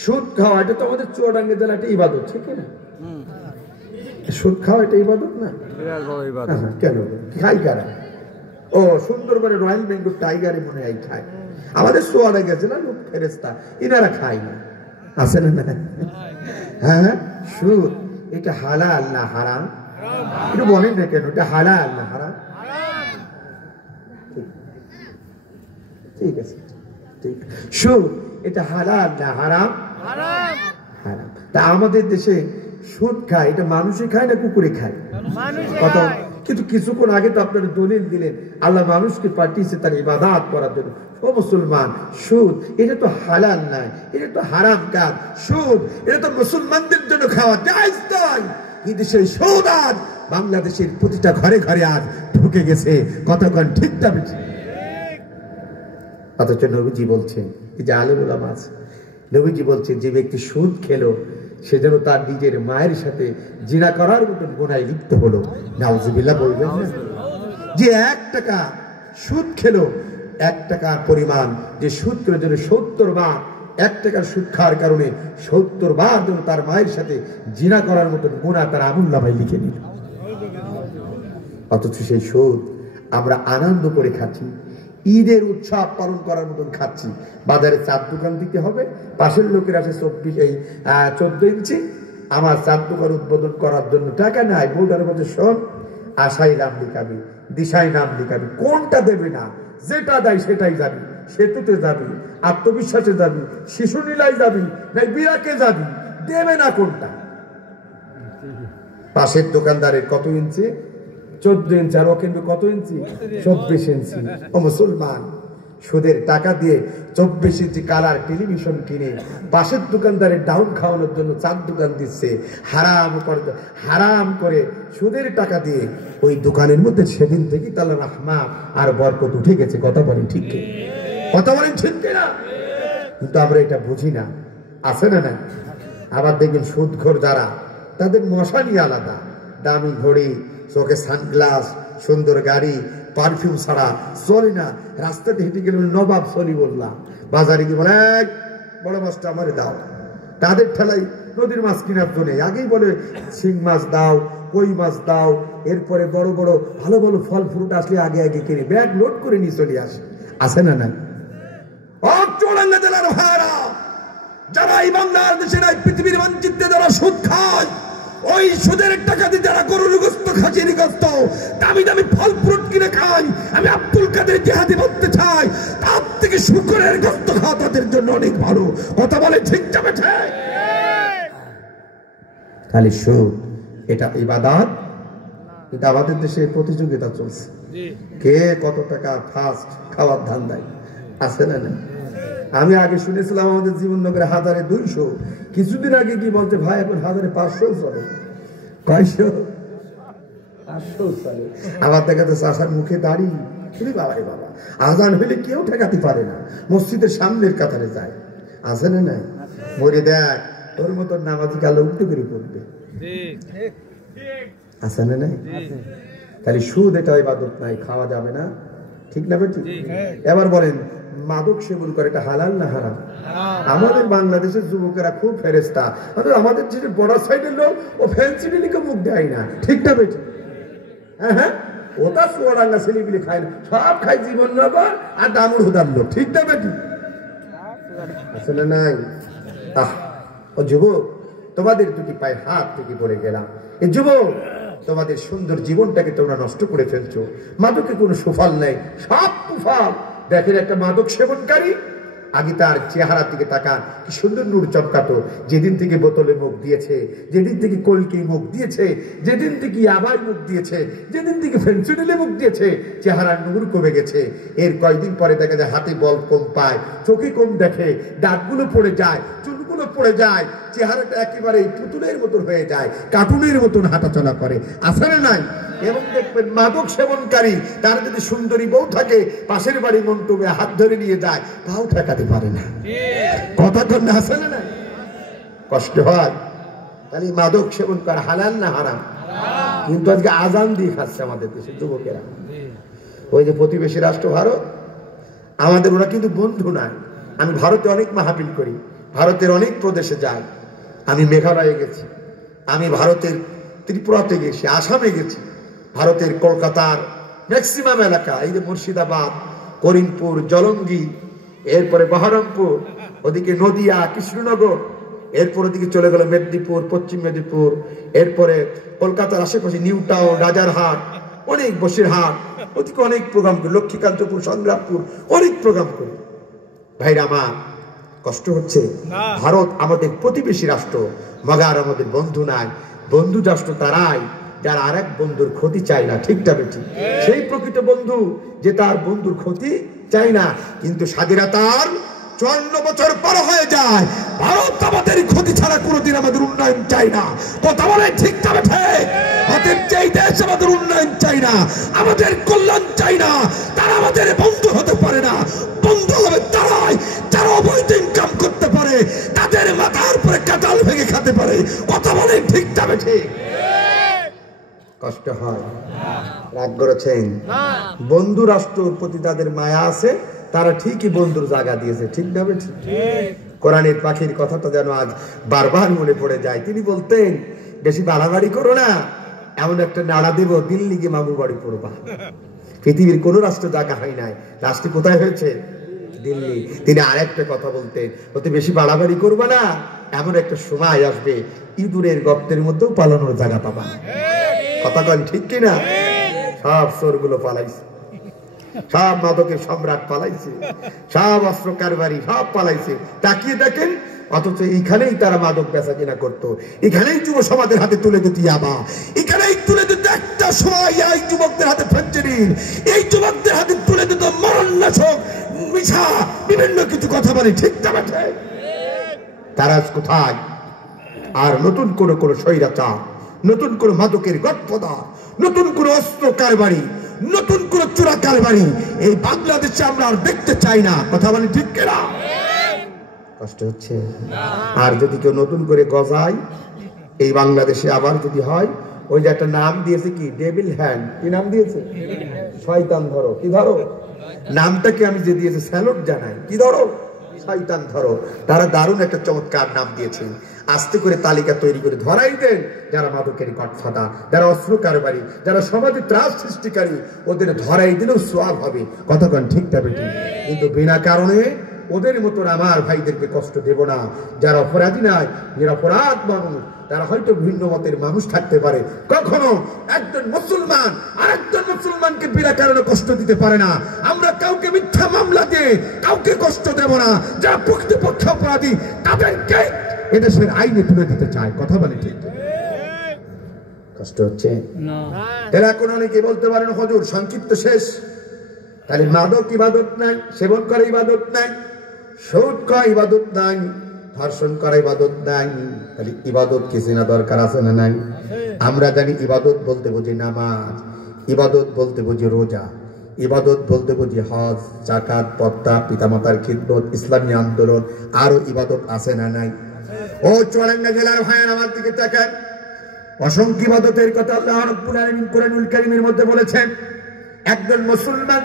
সুদ খাওয়া, এটা তো আমাদের চুয়াডাঙ্গা জেলা একটা ইবাদত, ঠিক না? সুদ খাওয়া এটা ইবাদত না? কেন খাই কারা? ও সুন্দর করে রয়্যাল বেঙ্গল টাইগারে মনে হয় খায়। আমাদের সোয়ালে গেছে না লোক ফেরেস্তা, এনারা খায় না, আছে না? হ্যাঁ, সুদ এটা হালাল না হারাম? একটু বলেন না কেন এটা হালাল না হারাম? ঠিক আছে, ঠিক। সুদ এটা হালাল না হারাম? হারাম। তা আমাদের দেশে সুদ খায়, এটা মানুষই খায় না কুকুরে খায়? কথা। কিন্তু কিছুক্ষণ আগে তো আপনারা দলিল দিলেন আল্লাহ মানুষকে পাঠিয়েছে তার ইবাদত করার জন্য। ও মুসলমান, সুদ এটা তো হালাল নয়, এটা তো হারাম কাজ। সুদ এটা তো মুসলমানদের জন্য খাওয়া জায়েজ নয়, কিন্তু সেই সুদ আজ বাংলাদেশের প্রতিটা ঘরে ঘরে আজ ঢুকে গেছে। কতক্ষণ ঠিক যাবে? অথচ নবীজি বলছেন, এই যে আলেম ওলামা আছে, নবীজি বলছেন যে ব্যক্তি সুদ খেলো সে যেন তার নিজের মায়ের সাথে জিনা করার মতন গুনায় লিপ্ত হলো। নাউজুবিল্লাহ বলবেন না? যে 1 টাকা সুদ খেলো, 1 টাকার পরিমাণ যে সুদ করে যেন 70 বার, 1 টাকার সুদ খাওয়ার কারণে 70 বার যেন তার মায়ের সাথে জিনা করার মতন গুনাহ তার আমুল্লামায় লিখে নিল। অথচ সেই সুদ আমরা আনন্দ করে খাচ্ছি, ঈদের উৎসব পালন করার মতন খাচ্ছি। বাজারে চার দোকান দিতে হবে, পাশের লোকের আছে 14 ইঞ্চি, আমার চার দোকান উদ্বোধন করার জন্য টাকা নাই। বোর্ডের মধ্যে শোন, আশায় নাম লিখাবি, দিশায় নাম লিখাবি, কোনটা দেবে না? যেটা দেয় সেটাই যাবি, সেতুতে যাবি, আত্মবিশ্বাসে যাবি, শিশু নীলায় যাবি, নাই বিরাকে যাবি, দেবে না কোনটা? পাশের দোকানদারের কত ইঞ্চি? 14 ইঞ্চি, আর ও কিনবে কত ইঞ্চি? 24 ইঞ্চি। ও মুসলমান, সুদের টাকা দিয়ে 24 ইঞ্চি কালার টেলিভিশন কিনে পাশের দোকানদারের ডাউন খাওয়ানোর জন্য 4 দোকান দিচ্ছে। হারাম করে সুদের টাকা দিয়ে ওই দোকানের মধ্যে সেদিন থেকে তার রাহমা আর বরকত উঠে গেছে। কথা বলেন ঠিক কি? কথা বলেন ঠিক কিনা? কিন্তু আমরা এটা বুঝি না, আছে না? না। আবার দেখবেন সুদখোর যারা, তাদের মশানি আলাদা, দামি ঘড়ি, চোখে সানগ্লাস, সুন্দর গাড়ি, পারফিউম ছাড়া চলে না। রাস্তাতে হেঁটে গেলে নবাব চলি বললাম, বাজারে গিয়ে বলে বড় মাছটা আমারে দাও। তাদের ঠেলাই নদীর মাছ কেনার জন্য আগেই বলে শিং মাছ দাও, কই মাছ দাও, এরপরে বড় বড় ভালো ভালো ফল ফ্রুট আসলে আগে আগে কিনে ব্যাগ লোড করে নিয়ে চলে আসে। আছে না? না। চুয়াডাঙ্গা জেলার ভাইরা যারা এই বাংলাদেশের এই পৃথিবীর মানচিত্রে যারা সুদ খায়, ওই সুদের টাকা দিয়ে যারা গরুর গোস্ত, খাসির গোস্ত, দামি দামি ফল ফ্রুট কিনে খায়, আমি আব্দুল কাদের জিহাদি বলতে চাই, তার থেকে শুকরের গোস্ত খাওয়া তাদের জন্য অনেক ভালো। কথা বলে ঠিক যাবে? খালি সুদ এটা ইবাদত, কিন্তু আমাদের দেশে প্রতিযোগিতা চলছে, কে কত টাকা ফার্স্ট খাওয়ার ধান্দায়। আছে না? না। আমি আগে শুনেছিলাম আমাদের জীবননগরে 1200, কিছুদিন আগে কি বলছে ভাই এখন 1500 চলে। 500 চলে। আমার দেখা যাচ্ছে চাষার মুখে দাঁড়ি, বাবা রে বাবা, আজান হইলে কেউ ঠেকাতে পারে না, মসজিদের সামনের কাতারে যায়। আছে না? নাই? মরে দেখ তোর মতন নামাজি কালো উল্টো করে পড়বে। আছে না? নাই? তাহলে সুদ এটা ইবাদত নাই, খাওয়া যাবে না, ঠিক না? ঠিক। এবার বলেন মাদক সেবন করে এটা হালাল না হারাম? আমাদের বাংলাদেশের যুবকেরা খুব ফেরেস্তা, আমাদের যে বড় সাইডের লোক ও ফেন্সিডিলিকে মুখ দেয় না, ঠিক না বেটি? হ্যাঁ, ওটা চুয়াডাঙ্গা ছেলেপিলে খায় না, সব খায় জীবননগর আর দামুর হুদার লোক, ঠিক না বেটি? আসলে নাই। ও যুবক, তোমাদের দুটি পায়ে হাত থেকে পড়ে গেলাম। এই যুবক, তোমাদের সুন্দর জীবনটাকে তোমরা নষ্ট করে ফেলছো। মাদকে কোনো সুফল নেই, সব কুফল। দেখেন একটা মাদক সেবনকারী, আগে তার চেহারার দিকে তাকান, কি সুন্দর নূর চমকাতো। যেদিন থেকে বোতলে মুখ দিয়েছে, যেদিন থেকে কলকি মুখ দিয়েছে, যেদিন থেকে আবাই মুখ দিয়েছে, যেদিন থেকে ফেন্সিডিলে মুখ দিয়েছে, চেহারার নূর কমে গেছে। এর কয়েকদিন পরে দেখা যায় হাতে বল কম পায়, চোখে কম দেখে, দাঁতগুলো পড়ে যায়, চুলগুলো পড়ে যায়, চেহারাটা একেবারে পুতুলের মতন হয়ে যায়, কার্টুনের মতন হাঁটাচলা করে। আছে না? নাই? এবং দেখবেন মাদক সেবনকারী, তার যদি সুন্দরী বউ থাকে, পাশের বাড়ি মন্টুবে হাত ধরে নিয়ে যায়, তাও ঠেকাতে পারে না। কথা কন্যা আছে না? নাই? কষ্ট হয়। তাহলে মাদক সেবন করা হালাল না হারাম? কিন্তু আজকে আজান দিয়ে খাচ্ছে আমাদের দেশের যুবকেরা। ওই যে প্রতিবেশী রাষ্ট্র ভারত, আমাদের ওরা কিন্তু বন্ধু নয়। আমি ভারতে অনেক মাহফিল করি, ভারতের অনেক প্রদেশে যাই। আমি মেঘালয়ে গেছি, আমি ভারতের ত্রিপুরাতে গেছি, আসামে গেছি, ভারতের কলকাতার ম্যাক্সিমাম এলাকা, এই যে মুর্শিদাবাদ, করিমপুর, জলঙ্গি, এরপরে বহরমপুর, ওদিকে নদিয়া, কৃষ্ণনগর, এরপর ওদিকে চলে গেল মেদিনীপুর, পশ্চিম মেদিনীপুর, এরপরে কলকাতার আশেপাশে নিউ টাউন, রাজারহাট, অনেক বসিরহাট, ওদিকে অনেক প্রোগ্রাম করি, লক্ষ্মীকান্তপুর, সংগ্রামপুর, অনেক প্রোগ্রাম করি। ভাইরা আমার, কষ্ট হচ্ছে। ভারত আমাদের প্রতিবেশী রাষ্ট্র, মগার আমাদের বন্ধু নাই। বন্ধু রাষ্ট্র তারাই যারা আরেক বন্ধুর ক্ষতি চায় না, ঠিকটা বেঠি? সেই প্রকৃত বন্ধু যে তার বন্ধুর ক্ষতি চায় না। কিন্তু স্বাধীনতার 54 বছর পর হয়ে যায়, ভারত আমাদের ক্ষতি ছাড়া কোনোদিন আমাদের উন্নয়ন চাই না। কথা বলে ঠিকটা বেঠে? হাতের যেই দেশ আমাদের উন্নয়ন চাই না, আমাদের কল্যাণ চাই না, তারা আমাদের বন্ধু হতে পারে না। বন্ধু হবে তারাই যারা অবৈধ ইনকাম করতে পারে, তাদের মাথার উপরে কাঁঠাল ভেঙে খেতে পারে। কথা বলে ঠিকটা বেঠে? কষ্ট হয়? রাগ করেছেন? বন্ধু রাষ্ট্রের প্রতি তাদের মায়া আছে, তারা ঠিকই বন্ধুর জায়গা দিয়েছে, ঠিক না বেঠি? কোরআনের পাখির কথাটা যেন আজ বারবার মনে পড়ে যায়। তিনি বলতেন, বেশি বাড়াবাড়ি করো না, এমন একটা নাড়া দেব দিল্লি গিয়ে মামু বাড়ি পড়বা। পৃথিবীর কোন রাষ্ট্র জায়গা হয় নাই, রাষ্ট্র কোথায় হয়েছে? দিল্লি। তিনি আরেকটা কথা বলতেন, ওতে বেশি বাড়াবাড়ি করবা না, এমন একটা সময় আসবে ইঁদুরের গর্তের মধ্যেও পালানোর জায়গা পাবা। কথা কন ঠিক কিনা? সব চোরগুলো পালাইছে, সব মাদকের সম্রাট পালাইছে, সব অস্ত্র কারবারি সব পালাইছে। তাকিয়ে দেখেন, অথচ এইখানেই তারা মাদক বেচা কিনা করতো, এখানেই যুব সমাজের হাতে তুলে দিত ইয়াবা, এখানেই তুলে দিত একটা সময় এই যুবকদের হাতে ফেঞ্চেরিন, এই যুবকদের হাতে তুলে দিত মরণনাশক, মিশা বিভিন্ন কিছু। কথা বলে ঠিক না বেঠে? তারা কোথায়? আর নতুন করে করে স্বৈরাচার, নতুন করে মাদকের গডফাদার, নতুন করে অস্ত্র কারবারি, নতুন করে চোরা কারবারি এই বাংলাদেশে আমরা আর দেখতে চাই না। কথা বলে ঠিক কিনা? কষ্ট হচ্ছে? আর যদি কেউ নতুন করে গজায় এই বাংলাদেশে আবার যদি হয়, ওই যে একটা নাম দিয়েছে কি, ডেভিল হ্যান্ড, কি নাম দিয়েছে? শয়তান ধরো। কি ধরো? নামটাকে আমি যে দিয়েছে স্যালুট জানাই। কি ধরো? শয়তান ধরো। তারা দারুণ একটা চমৎকার নাম দিয়েছে। আস্তে করে তালিকা তৈরি করে ধরাই দেন যারা মাদকের গডফাদার, যারা অস্ত্র কারবারি, যারা সমাজে ত্রাস সৃষ্টিকারী, ওদের ধরাই দিলেও সোয়াব হবে। কতক্ষণ ঠিকটা বেঠিক? কিন্তু বিনা কারণে ওদের মতন আমার ভাইদেরকে কষ্ট দেব না। যারা অপরাধী নাই, যারা অপরাধ মানুষ, তারা হয়তো ভিন্ন মতের মানুষ থাকতে পারে, কখনো একজন মুসলমান আরেকজন মুসলমানকে বিনা কারণে কষ্ট দিতে পারে না। আমরা কাউকে মিথ্যা মামলা দিয়ে কাউকে কষ্ট দেব না। যারা প্রকৃতপক্ষে অপরাধী তাদেরকে এদেশের আইনে তুলে দিতে চায়। কথা বলে ঠিক? কষ্ট হচ্ছে? এরা কোন অনেকে বলতে পারেন, হুজুর সংক্ষিপ্ত শেষ, তাহলে মাদক ইবাদত নাই, সেবন করে ইবাদত নাই, সুদ খাওয়া ইবাদত নাই, ধর্ষণ করা ইবাদত নাই, তাহলে ইবাদত কি চেনা দরকার আছে না নাই? আমরা জানি ইবাদত বলতে বুঝি নামাজ, ইবাদত বলতে বুঝি রোজা, ইবাদত বলতে বুঝি হজ, যাকাত, পর্দা, পিতামাতার খিদমত, ইসলামী আন্দোলন, আরো ইবাদত আছে না নাই? ও চুয়াডাঙ্গা জেলার ভাইয়ের আমার দিকে তাকান, অসংখ্য ইবাদতের কথা আল্লাহ রাব্বুল আলামিন কোরআনুল কারীমের মধ্যে বলেছেন। একজন মুসলমান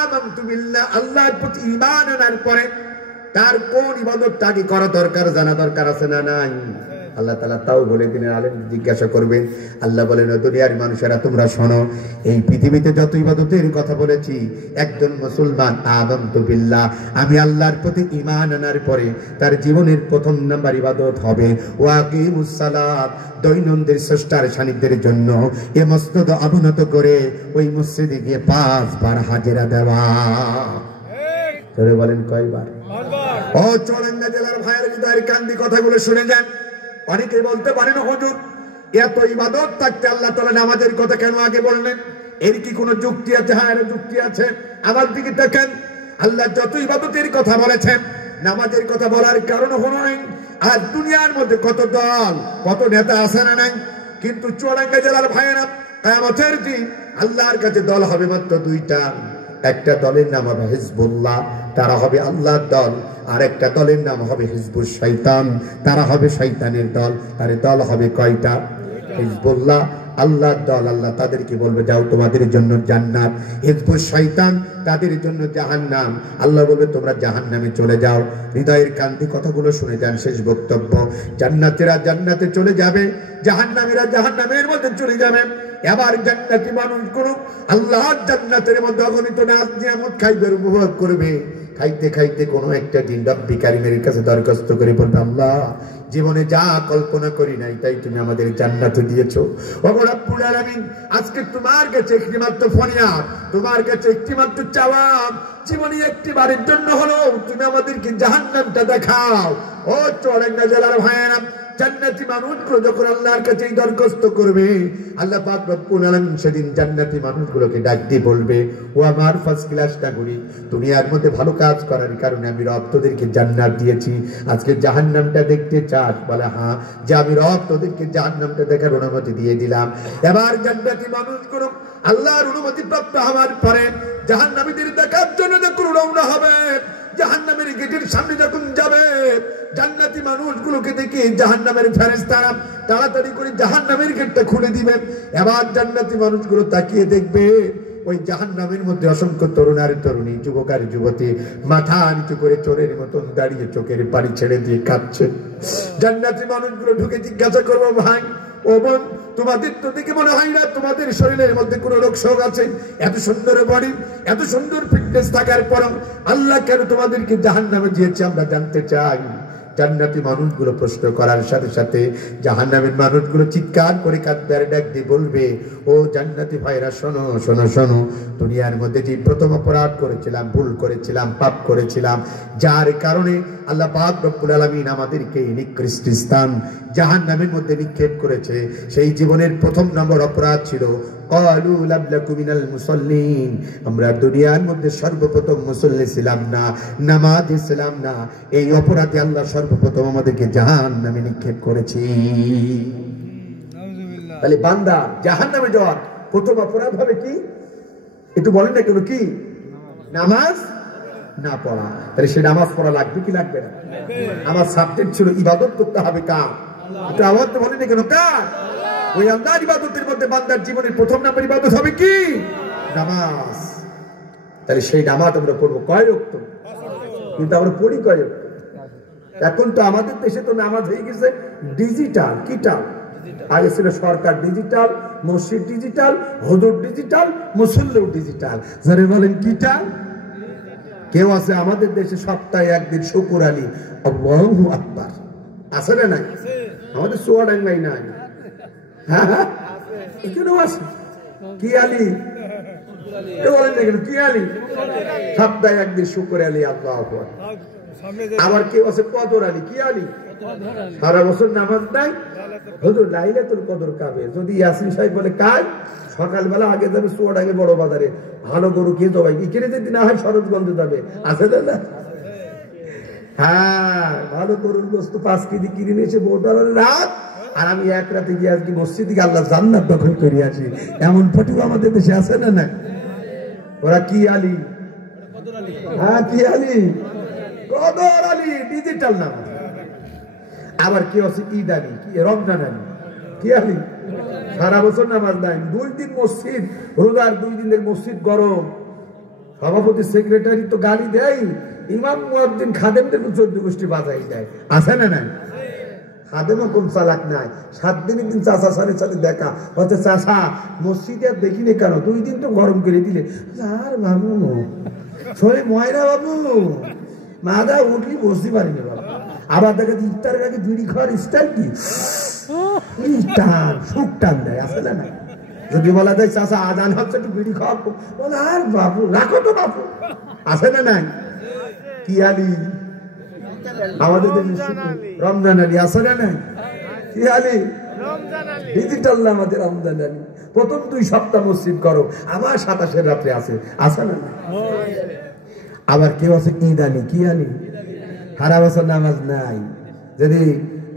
আমানতু বিল্লাহ, আল্লাহর প্রতি ঈমান আনার পরে তার কোন ইবাদতটা কি করা দরকার জানা দরকার আছে না নাই? আল্লাহ তাআলা তাও বলে দিলেন, আলেম জিজ্ঞাসা করবেন। আল্লাহ বলেন, দুনিয়ার মানুষেরা তোমরা শোনো, এই পৃথিবীতে যত ইবাদতের কথা বলেছি, একজন মুসলমান আমানতু বিল্লাহ, আমি আল্লাহর প্রতি ঈমান আনার পরে তার জীবনের প্রথম নাম্বার ইবাদত হবে ওয়াকিমুস সালাত, দৈনন্দিন স্রষ্টার সান্নিধ্যের জন্য এ মসজিদ অবনত করে ওই মসজিদে গিয়ে 5 বার হাজিরা দেওয়া। ধরে বলেন কয়বার? ও চুয়াডাঙ্গা জেলার ভাইয়ের হৃদয়ের কান্দি কথাগুলো শুনে যান। অনেকে বলতে পারেন, হুজুর এত ইবাদত থাকতে আল্লাহ তাআলা নামাজের কথা কেন আগে বললেন? এর কি কোনো যুক্তি আছে? হ্যাঁ, এর যুক্তি আছে। আমার দিকে দেখেন, আল্লাহ যত ইবাদতের কথা বলেছেন, নামাজের কথা বলার কারণ হলো নাই। আর দুনিয়ার মধ্যে কত দল, কত নেতা আছে না নাই? কিন্তু চুয়াডাঙ্গা জেলার ভাইয়েরা, কিয়ামতের দিন আল্লাহর কাছে দল হবে মাত্র 2টা। একটা দলের নাম হবে হিজবুল্লাহ, তারা হবে আল্লাহর দল। আর একটা দলের নাম হবে হিজবুশ শয়তান, তারা হবে শয়তানের দল। আর দল হবে কয়টা? হিজবুল্লাহ, আল্লাহর দল, আল্লাহ তাদেরকে বলবে যাও তোমাদের জন্য জান্নাত, হিজবুশ শয়তান তাদের জন্য জাহান্নাম। আল্লাহ বলবে তোমরা জাহান্নামে চলে যাও। হৃদয়ের কান্তি কথাগুলো শুনে যান। শেষ বক্তব্য, জান্নাতীরা জান্নাতে চলে যাবে, জাহান্নামীরা জাহান্নামের মধ্যে চলে যাবে। এবার জান্নাতি মানুষগুলো আল্লাহর জান্নাতের মধ্যে অগণিত নাজ নিয়ামত খাইবে, উপভোগ করবে। খাইতে খাইতে কোনো একটা দিন রব্বি কারিমের কাছে দরখাস্ত করে বলবে, আল্লাহ জীবনে যা কল্পনা করি নাই তাই তুমি আমাদের জান্নাতে দিয়েছো। ওগো রব্বুল আলামিন, আজকে তোমার কাছে একটিমাত্র ফরিয়াদ, তোমার কাছে একটিমাত্র চাওয়া, জীবনে একটি বারের জন্য হলো তুমি আমাদেরকে জাহান্নামটা দেখাও। ও চুয়াডাঙ্গা জেলার ভাইয়েরা, জান্নাতি মানুষগুলো যখন আল্লাহর কাছে দরখাস্ত করবে, আল্লাহ পাক রব্বুল আলামিন সেদিন জান্নাতি মানুষগুলোকে ডাক দিয়ে বলবে, ও আমার ফার্স্ট ক্লাস নাগরিক, দুনিয়ার মধ্যে ভালো কাজ করার কারণে আমি রব তোদেরকে জান্নাত দিয়েছি, আজকে জাহান্নামটা দেখতে চাস? বলে হ্যাঁ। যে আমি রব তোদেরকে জাহান্নামটা দেখার অনুমতি দিয়ে দিলাম। এবার জান্নাতি মানুষগুলো আল্লাহর অনুমতি প্রাপ্ত হওয়ার পরে জাহান্নামীদের দেখার জন্য যখন রওনা হবে, জাহান্নামের গেটের সামনে যখন যাবে, জান্নাতি মানুষগুলোকে দেখে জাহান্নামের ফেরেশতারা তাড়াতাড়ি করে জাহান্নামের গেটটা খুলে দিবে। এবার জান্নাতি মানুষগুলো তাকিয়ে দেখবে ওই জাহান্নামের মধ্যে অসংখ্য তরুণ আর তরুণী, যুবক আর যুবতী মাথা নিচু করে চোরের মতন দাঁড়িয়ে চোখের পানি ছেড়ে দিয়ে কাঁদছে। জান্নাতি মানুষগুলো ঢুকে জিজ্ঞাসা করবো, ভাই ও বোন, তোমাদের তো দেখে মনে হয় না তোমাদের শরীরের মধ্যে কোনো রোগ শোক আছে? এত সুন্দর বডি, এত সুন্দর ফিটনেস থাকার পরও আল্লাহ কেন তোমাদেরকে জাহান্নামে দিয়েছে আমরা জানতে চাই। জান্নাতি মানুষগুলো প্রশ্ন করার সাথে সাথে জাহান্নামের মানুষগুলো চিৎকার করে কাঁদবে আর ডাক দিয়ে বলবে, ও জান্নাতি ভাইরা শোনো শোনো শোনো, দুনিয়ার মধ্যে যে প্রথম অপরাধ করেছিলাম, ভুল করেছিলাম, পাপ করেছিলাম, যার কারণে আল্লাহ পাক রব্বুল আলামিন আমাদেরকে নিকৃষ্ট স্থান জাহান্নামের মধ্যে নিক্ষেপ করেছে, সেই জীবনের প্রথম নম্বর অপরাধ ছিল ক্বালু লাম নাকু মিনাল মুসাল্লিন, আমরা দুনিয়ার মধ্যে সর্বপ্রথম মুসল্লি ছিলাম না, নামাজি ছিলাম না। এই অপরাধে আল্লাহ সর্বপ্রথম আমাদেরকে জাহান্নামে নিক্ষেপ করেছে। তাহলে বান্দা জাহান্নামে যাওয়ার প্রথম অপরাধ হবে কি? একটু বলেন না কেন, কি? নামাজ না পড়া। তাহলে সে নামাজ পড়া লাগবে কি লাগবে না? আমার সাবজেক্ট ছিল ইবাদত করতে হবে কার? একটু আওয়াজ তো বলেন না কেন, কার? ওই আল্লাহর ইবাদতের মধ্যে বান্দার জীবনের প্রথম নাম্বার ইবাদত হবে কি? নামাজ। তাহলে সেই নামাজ আমরা পড়বো কয় ওয়াক্ত? কিন্তু আমরা পড়ি কয় ওয়াক্ত? এখন তো আমাদের দেশে তো নামাজ হয়ে গেছে ডিজিটাল। কিটা? আগে ছিল সরকার ডিজিটাল, মসজিদ ডিজিটাল, হুজুর ডিজিটাল, মুসল্লিও ডিজিটাল। যারা বলেন কিটা? কেউ আছে আমাদের দেশে সপ্তাহে একদিন শুকুর আলী আল্লাহু আকবার আছে না নাই? আমাদের চুয়াডাঙ্গাই নাই। হ্যাঁ হ্যাঁ, এখানেও আছে। কি আলী? বলেন না কেন, কি আলী? সপ্তাহে একদিন শুকুর আলী আল্লাহু আকবার। আবার কেউ আছে কদর আলী। কি আলী? সারা বছর নামাজ নাই, হুজুর লাইলাতুল কদর কাবে। যদি ইয়াসিন সাহেব বলে কাজ, সকালবেলা আগে যাবে চুয়াডাঙ্গে বড় বাজারে, ভালো গরু খেয়ে জবাই কিনে যদি না হয় সরোজগঞ্জে যাবে। আছে না? হ্যাঁ, ভালো গরুর গোস্ত 5 কেজি কিনে নিয়ে এসে বোটার রাত, আর আমি এক রাতে গিয়ে আজকে মসজিদ থেকে আল্লাহ জান্নাত দখল করে আসি। এমন ফটো আমাদের দেশে আছে না? না, ওরা কি আলী? হ্যাঁ, কি আলী? কদর আলী, ডিজিটাল নাম। আবার কি আছে ঈদ আলী, কি রমজান আলী। কি আলী? সারা বছর নামাজ নাই, 2 দিন মসজিদ, রোজার 2 দিনের মসজিদ গরম। সভাপতি সেক্রেটারি তো গালি দেয়, ইমাম মুয়াজ্জিন খাদেমদের 14 গোষ্ঠী বাজাই যায়। আছে না? নাই। খাদেমও কোন চালাক নাই। 7 দিনের দিন চাচা সাথে সাথে দেখা হচ্ছে, চাচা মসজিদে আর দেখিনি কেন? 2 দিন তো গরম করে দিলে। আর বাবু সরে ময়রা বাবু মাদা উঠলি বসতে পারিনি বাবু। আবার দেখা ইফতারের আগে বিড়ি খাওয়ার স্টাইল কি? সুখ টান দেয়। আছে না? না, যদি বলা যায় চাচা আজান হচ্ছে একটু বিড়ি খাওয়াবো, বলে আর বাবু রাখো তো বাবু। আছে না? নাই। কি আলী? আমাদের রমজান আলী। আছে না? নাই। কি আলী? ডিজিটাল আমাদের রমজান আলী। প্রথম 2 সপ্তাহ মসজিদ করো, আবার 27 রাত্রে আছে। আছে না? আবার কেউ আছে ঈদ আলী। কি আলী? সারা বছর নামাজ নাই, যদি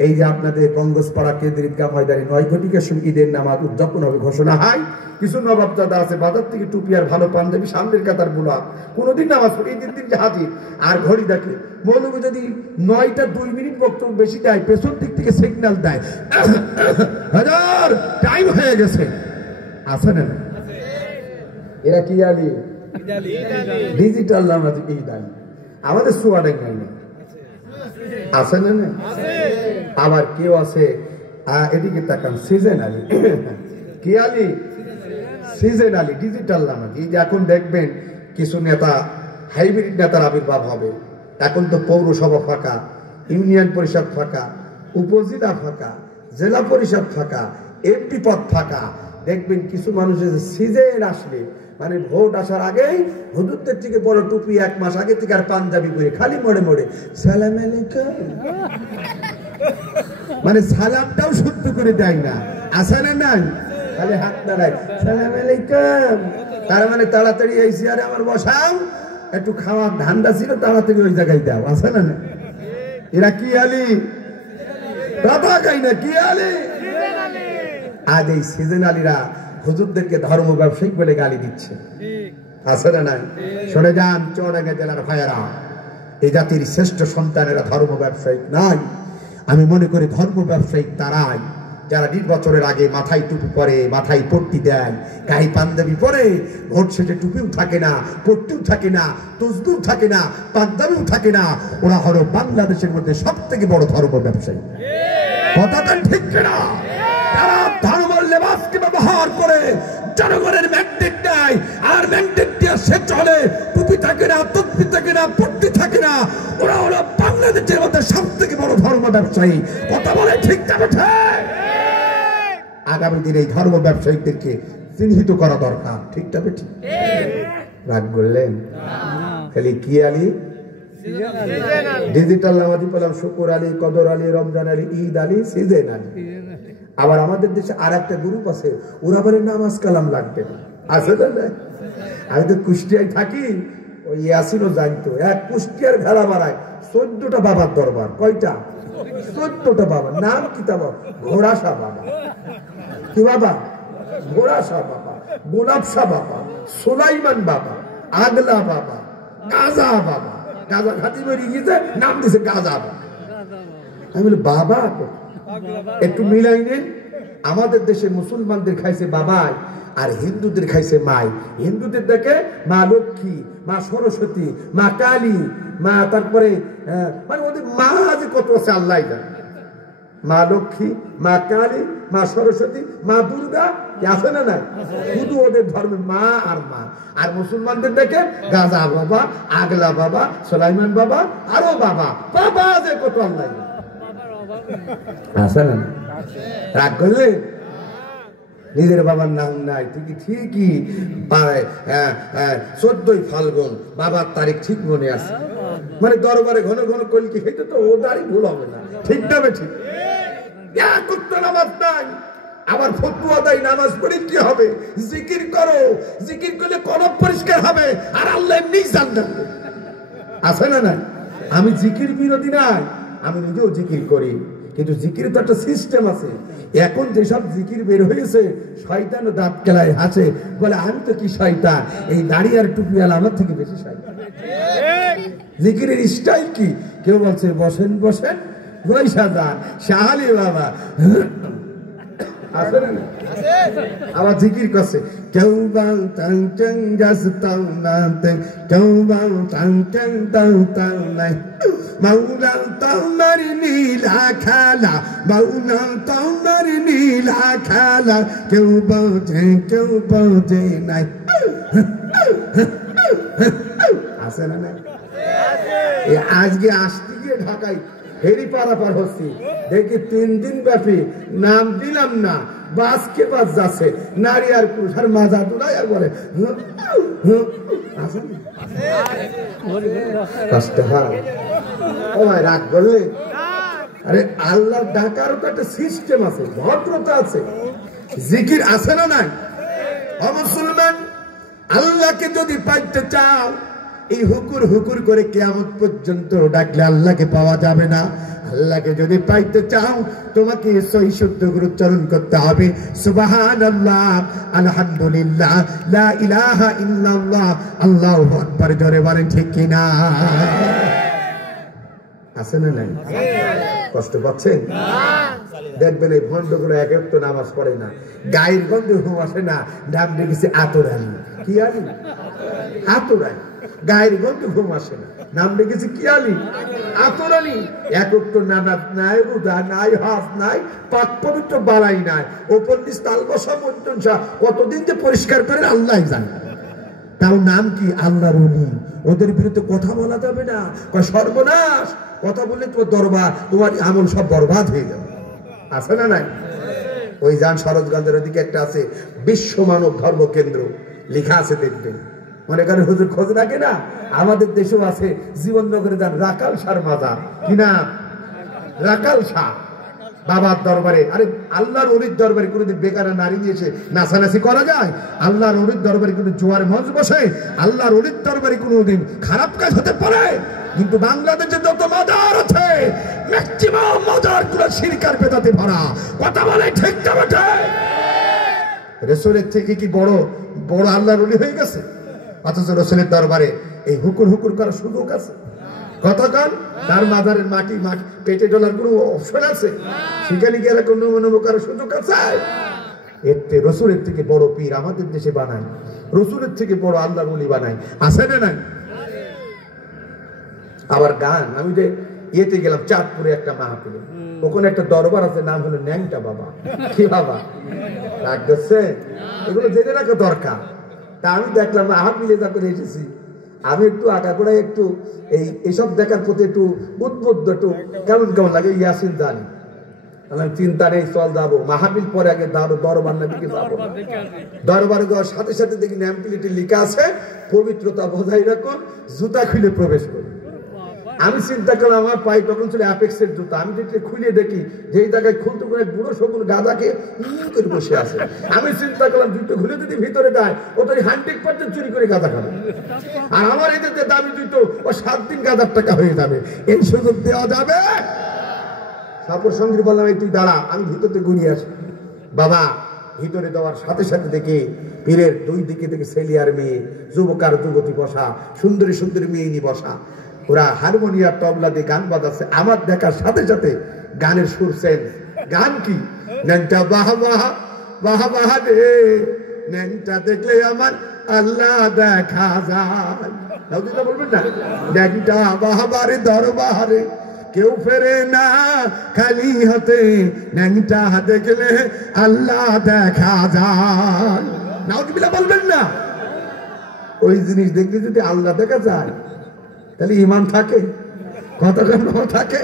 এই যে আপনাদের কঙ্গসপাড়া কেন্দ্রিক ময়দানে 9 ঘটিকার সময় ঈদের নামাজ উদযাপন হবে ঘোষণা হয়। কিছু নবাবজাদা আছে বাজার থেকে টুপি আর ভালো পাঞ্জাবি সামনের কাতার বোলা কোনোদিন নামাজ পড়ে ঈদের দিন হাজির আর ঘড়ি দেখে মৌলবী যদি 9টা 2 মিনিট বক্তব্য বেশি দেয় পেছন দিক থেকে সিগন্যাল দেয় হাজার টাইম হয়ে গেছে। আছে না এরা কি আলী ডিজিটাল নামাজ ঈদ আলী আমাদের সুয়াডে নাই আছে না আবার কেউ আছে এদিকে তাকান সিজন আলী কি আলী সিজন আলী ডিজিটাল নামাজ। এই যে এখন দেখবেন কিছু নেতা হাইব্রিড নেতার আবির্ভাব হবে। এখন তো পৌরসভা ফাঁকা, ইউনিয়ন পরিষদ ফাঁকা, উপজেলা ফাঁকা, জেলা পরিষদ ফাঁকা, এমপি পদ ফাঁকা। দেখবেন কিছু মানুষের সিজন আসলে মানে ভোট আসার আগেই হুজুরদের থেকে বড় টুপি 1 মাস আগে থেকে আর পাঞ্জাবি পরে খালি মোড়ে মোড়ে সালাম আলাইকুম মানে সালামটাও শুদ্ধ করে দেয় না। আসে না নাই খালি হাত নাড়ায় সালাম আলাইকুম তার মানে তাড়াতাড়ি এই চেয়ারে আমার বসাও একটু খাওয়ার ধান্দা ছিল তাড়াতাড়ি ওই জায়গায় দাও। আসে না এরা কি আলী কথা কই না কি আলী। আজ এই সিজন আলীরা হুজুরদেরকে ধর্ম ব্যবসায়িক বলে গালি দিচ্ছে। আছে না নাই শুনে যান চৌরাঙ্গা জেলার ভাইয়েরা এই জাতির শ্রেষ্ঠ সন্তানেরা ধর্ম ব্যবসায়িক নয়। আমি মনে করি ধর্ম ব্যবসায়িক তারাই যারা নির্বাচনের আগে মাথায় টুপি পরে মাথায় পট্টি দেন গায়ে পাঞ্জাবি পরে ভোট শেষে টুপিও থাকে না পট্টিও থাকে না তসবিও থাকে না পাঞ্জাবিও থাকে না। ওরা হলো বাংলাদেশের মধ্যে সব থেকে বড় ধর্ম ব্যবসায়ী। কথাটা ঠিক না তারা ধর্মের লেবাসকে ব্যবহার করে জনগণের ম্যান্ডেট দেয় আর ম্যান্ডেট দিয়ে সে চলে টুপি থাকে না তসবি থাকে না পট্টি থাকে না। ওরা হলো বাংলাদেশের মধ্যে সব থেকে বড় ধর্ম ব্যবসায়ী। কথা বলে ঠিক যাবে আগামী দিনে এই ধর্ম ব্যবসায়ীদেরকে চিহ্নিত করা দরকার। ঠিক যাবে ঠিক রাগ করলেন খালি কি আলী ডিজিটাল নামাজি পেলাম শুকুর আলী কদর আলী রমজান আলী ঈদ আলী সিজন আলী। আবার আমাদের দেশে আর একটা গ্রুপ আছে ওরা বলে নামাজ কালাম লাগবে না। আছে না আমি তো কুষ্টিয়ায় থাকি ওই ইয়াসিনও জানতো এক কুষ্টিয়ার ভেড়া বাড়ায় 14টা বাবার দরবার। কয়টা 14টা বাবা নাম কি তা ঘোড়া শাহ বাবা কি বাবা ঘোড়া শাহ বাবা গোলাপ শাহ বাবা সুলাইমান বাবা আগলা বাবা গাজা বাবা গাজা খাতি বেরিয়ে গিয়েছে নাম দিছে গাজা বাবা। আমি বলি বাবা একটু মিলাই নেন। আমাদের দেশে মুসলমানদের খাইছে বাবাই আর হিন্দুদের খাইছে মাই। হিন্দুদের দেখে মা লক্ষ্মী মা সরস্বতী মা কালী মা তারপরে মানে ওদের মা যে কত আছে আল্লাহ জানে। মা লক্ষ্মী মা কালী মা সরস্বতী মা দুর্গা আছে না নাই শুধু ওদের ধর্মে মা আর মা। আর মুসলমানদের দেখে গাজা বাবা আগলা বাবা সুলাইমান বাবা আরো বাবা বাবা যে কত আল্লাহ আছে না রাগ করলে নিজের বাবার নাম নাই ঠিকই 14ই ফাল্গুন বাবার তারিখ ঠিক মনে আছে মানে দরবারে ঘন ঘন কলকি খেতে তো ও দাঁড়ি ভুল হবে না। ঠিক না ঠিক নামাজ নাই আবার ফতুয়া দেয় নামাজ পড়ে কি হবে জিকির করো জিকির করলে কলব পরিষ্কার হবে আর আল্লাহ এমনি জান্নাত দেবে। আছে না নাই আমি জিকির বিরোধী নাই আমি নিজেও জিকির করি কিন্তু জিকির তো একটা সিস্টেম আছে। এখন যেসব জিকির বের হয়েছে শয়তান ও দাঁত কেলায় হাসে বলে আমি তো কি শয়তান এই দাড়ি আর টুপিওয়ালা আমার থেকে বেশি শয়তান। জিকিরের স্টাইল কি কেউ বলছে বসেন বসেন বৈশা যান শাহালি বাবা আবার জিকির করছে কেউ বাউ টাং টাং গাছ তাও না কেউ বাউ টাং টাং তাও তাও নাই মাওলা তোমার নীলা খেলা মাওলা তোমার নীলা খেলা কেউ বোঝে নাই। আছে না নাই আজকে আসতে গিয়ে ঢাকায় হেরি পারাপার হচ্ছি দেখি 3 দিন ব্যাপী নাম দিলাম না বাসকে বাস যাচ্ছে নারী আর পুরুষ আর মাজা তোলাই আর বলে রাগ করলে আরে আল্লাহ ডাকার তো একটা সিস্টেম আছে ভদ্রতা আছে জিকির আছে না নাই। মুসলমান আল্লাহকে যদি পাইতে চাও এই হুকুর হুকুর করে কিয়ামত পর্যন্ত ডাকলে আল্লাহকে পাওয়া যাবে না। আল্লাহকে যদি পাইতে চাও তোমাকে সহি শুদ্ধ করে উচ্চারণ করতে হবে সুবহানাল্লাহ, আলহামদুলিল্লাহ, লা ইলাহা ইল্লাল্লাহ, আল্লাহু আকবার। জোরে বলেন ঠিক কিনা? আছে না নাই? কষ্ট পাচ্ছেন? দেখবেন এই ভণ্ডগুলো এক এক তো নামাজ পড়ে না, গায়ের গন্ধে ঘুম আসে না, নাম রেখেছে আতর আলী। কি আলী? আতর আলী। গায়ের গন্ধে ঘুম আসে না, নাম রেখেছে কি আলী? আতর আলী। এক তো নামাজ নাই, রোজা নাই, হজ নাই, পাক পবিত্র বালাই নাই, ওপর নিচ তাল বসা মন্ত্রণসা কতদিন যে পরিষ্কার করেন আল্লাহ জানে। তাও নাম কি? আল্লাহর ওলি। ওদের বিরুদ্ধে কথা বলা যাবে না, সর্বনাশ। কথা বললে তোমার দরবার, তোমার আমল সব বরবাদ হয়ে যাবে। আছে না নাই? ওই যান শরৎগঞ্জের ওদিকে একটা আছে বিশ্ব মানব ধর্ম কেন্দ্র, লেখা আছে দেখবেন। মনে করেন হুজুর খোঁজ রাখে না, আমাদের দেশেও আছে। জীবননগরে যান, রাকাল শাহর মাজার। কি না? রাকাল শাহ বাবার দরবারে। আরে আল্লাহর ওলির দরবারে কোনোদিন বেকার নারী নিয়ে এসে নাচানাচি করা যায়? আল্লাহর ওলির দরবারে কোনো জোয়ার মঞ্চ বসে? আল্লাহর ওলির দরবারে কোনোদিন খারাপ কাজ হতে পারে? কিন্তু বাংলাদেশে যত মাজার আছে ম্যাক্সিমাম মাজার গুলো শিরকার বেদাতে ভরা। কথা বলে ঠিক না বেঠে? রাসূলের থেকে কি বড় বড় আল্লাহর ওলি হয়ে গেছে? অথচ রাসূলের দরবারে এই হুকুর হুকুর করার সুযোগ আছে? কতক্ষণ তার মাজারের মাটি মাটি পেটে ডলার কোনো অপশন আছে? সেখানে গেলে কোনো নমো করার সুযোগ আছে? এতে রাসূলের থেকে বড় পীর আমাদের দেশে বানায়, রাসূলের থেকে বড় আল্লাহর ওলি বানায়। আছে না নাই? আবার গান, আমি যে ইয়েতে গেলাম চাঁদপুরে একটা মাহফিলে, ওখানে একটা দরবার আছে, নাম হলো ন্যাংটা বাবা। কি বাবা? রাগ করছে? এগুলো জেনে রাখা দরকার। তা আমি দেখলাম মাহফিলে যা করে এসেছি, আমি একটু আগাগোড়ায় একটু এইসব দেখার প্রতি একটু উদ্বুদ্ধ, একটু কেমন কেমন লাগে। ইয়াসিন জানি চিন্তা নেই, চল যাবো। মাহফিল পরে আগে দরবার না দিকে যাবো। দরবারে যাওয়ার সাথে সাথে দেখি ন্যাম্পিলিটি লেখা আছে পবিত্রতা বজায় রাখুন, জুতা খুলে প্রবেশ করুন। আমি চিন্তা করলাম আমার পায়ে তখন ছিল অ্যাপেক্সের জুতা, আমি দেখতে খুলে দেখি যে এই জায়গায় খুলতে করে বুড়ো শকুন গাঁদাকে করে বসে আছে। আমি চিন্তা করলাম জুতো খুলে যদি ভিতরে দেয় ও তো 100% চুরি করে গাঁদা খাবে, আর আমার এতে দামি জুতো ও 7 দিন গাঁদার টাকা হয়ে যাবে। এই সুযোগ দেওয়া যাবে? সাপর সঙ্গী বললাম এই তুই দাঁড়া, আমি ভিতরে ঘুরিয়ে আসি। বাবা ভিতরে দেওয়ার সাথে সাথে দেখি পীরের দুই দিকে থেকে ছেলে আর মেয়ে, যুবক আর যুবতী বসা, সুন্দরী সুন্দরী মেয়ে নি বসা। ওরা হারমোনিয়াম তবলা দিয়ে গান বাজাচ্ছে। আমার দেখার সাথে সাথে গানের সুর চেঞ্জ। গান কি? ন্যাংটা বাহা বাহা বাহা বাহা রে, ন্যাংটা দেখলে আমার আল্লাহ দেখা যায়। বলবেন না? ন্যাংটা বাহাবারে দরবারে কেউ ফেরে না খালি হাতে, ন্যাংটা দেখলে আল্লাহ দেখা যায়। নাউজুবিল্লাহ বলবেন না? ওই জিনিস দেখলে যদি আল্লাহ দেখা যায় তাহলে ইমান থাকে? কতক্ষণ থাকে?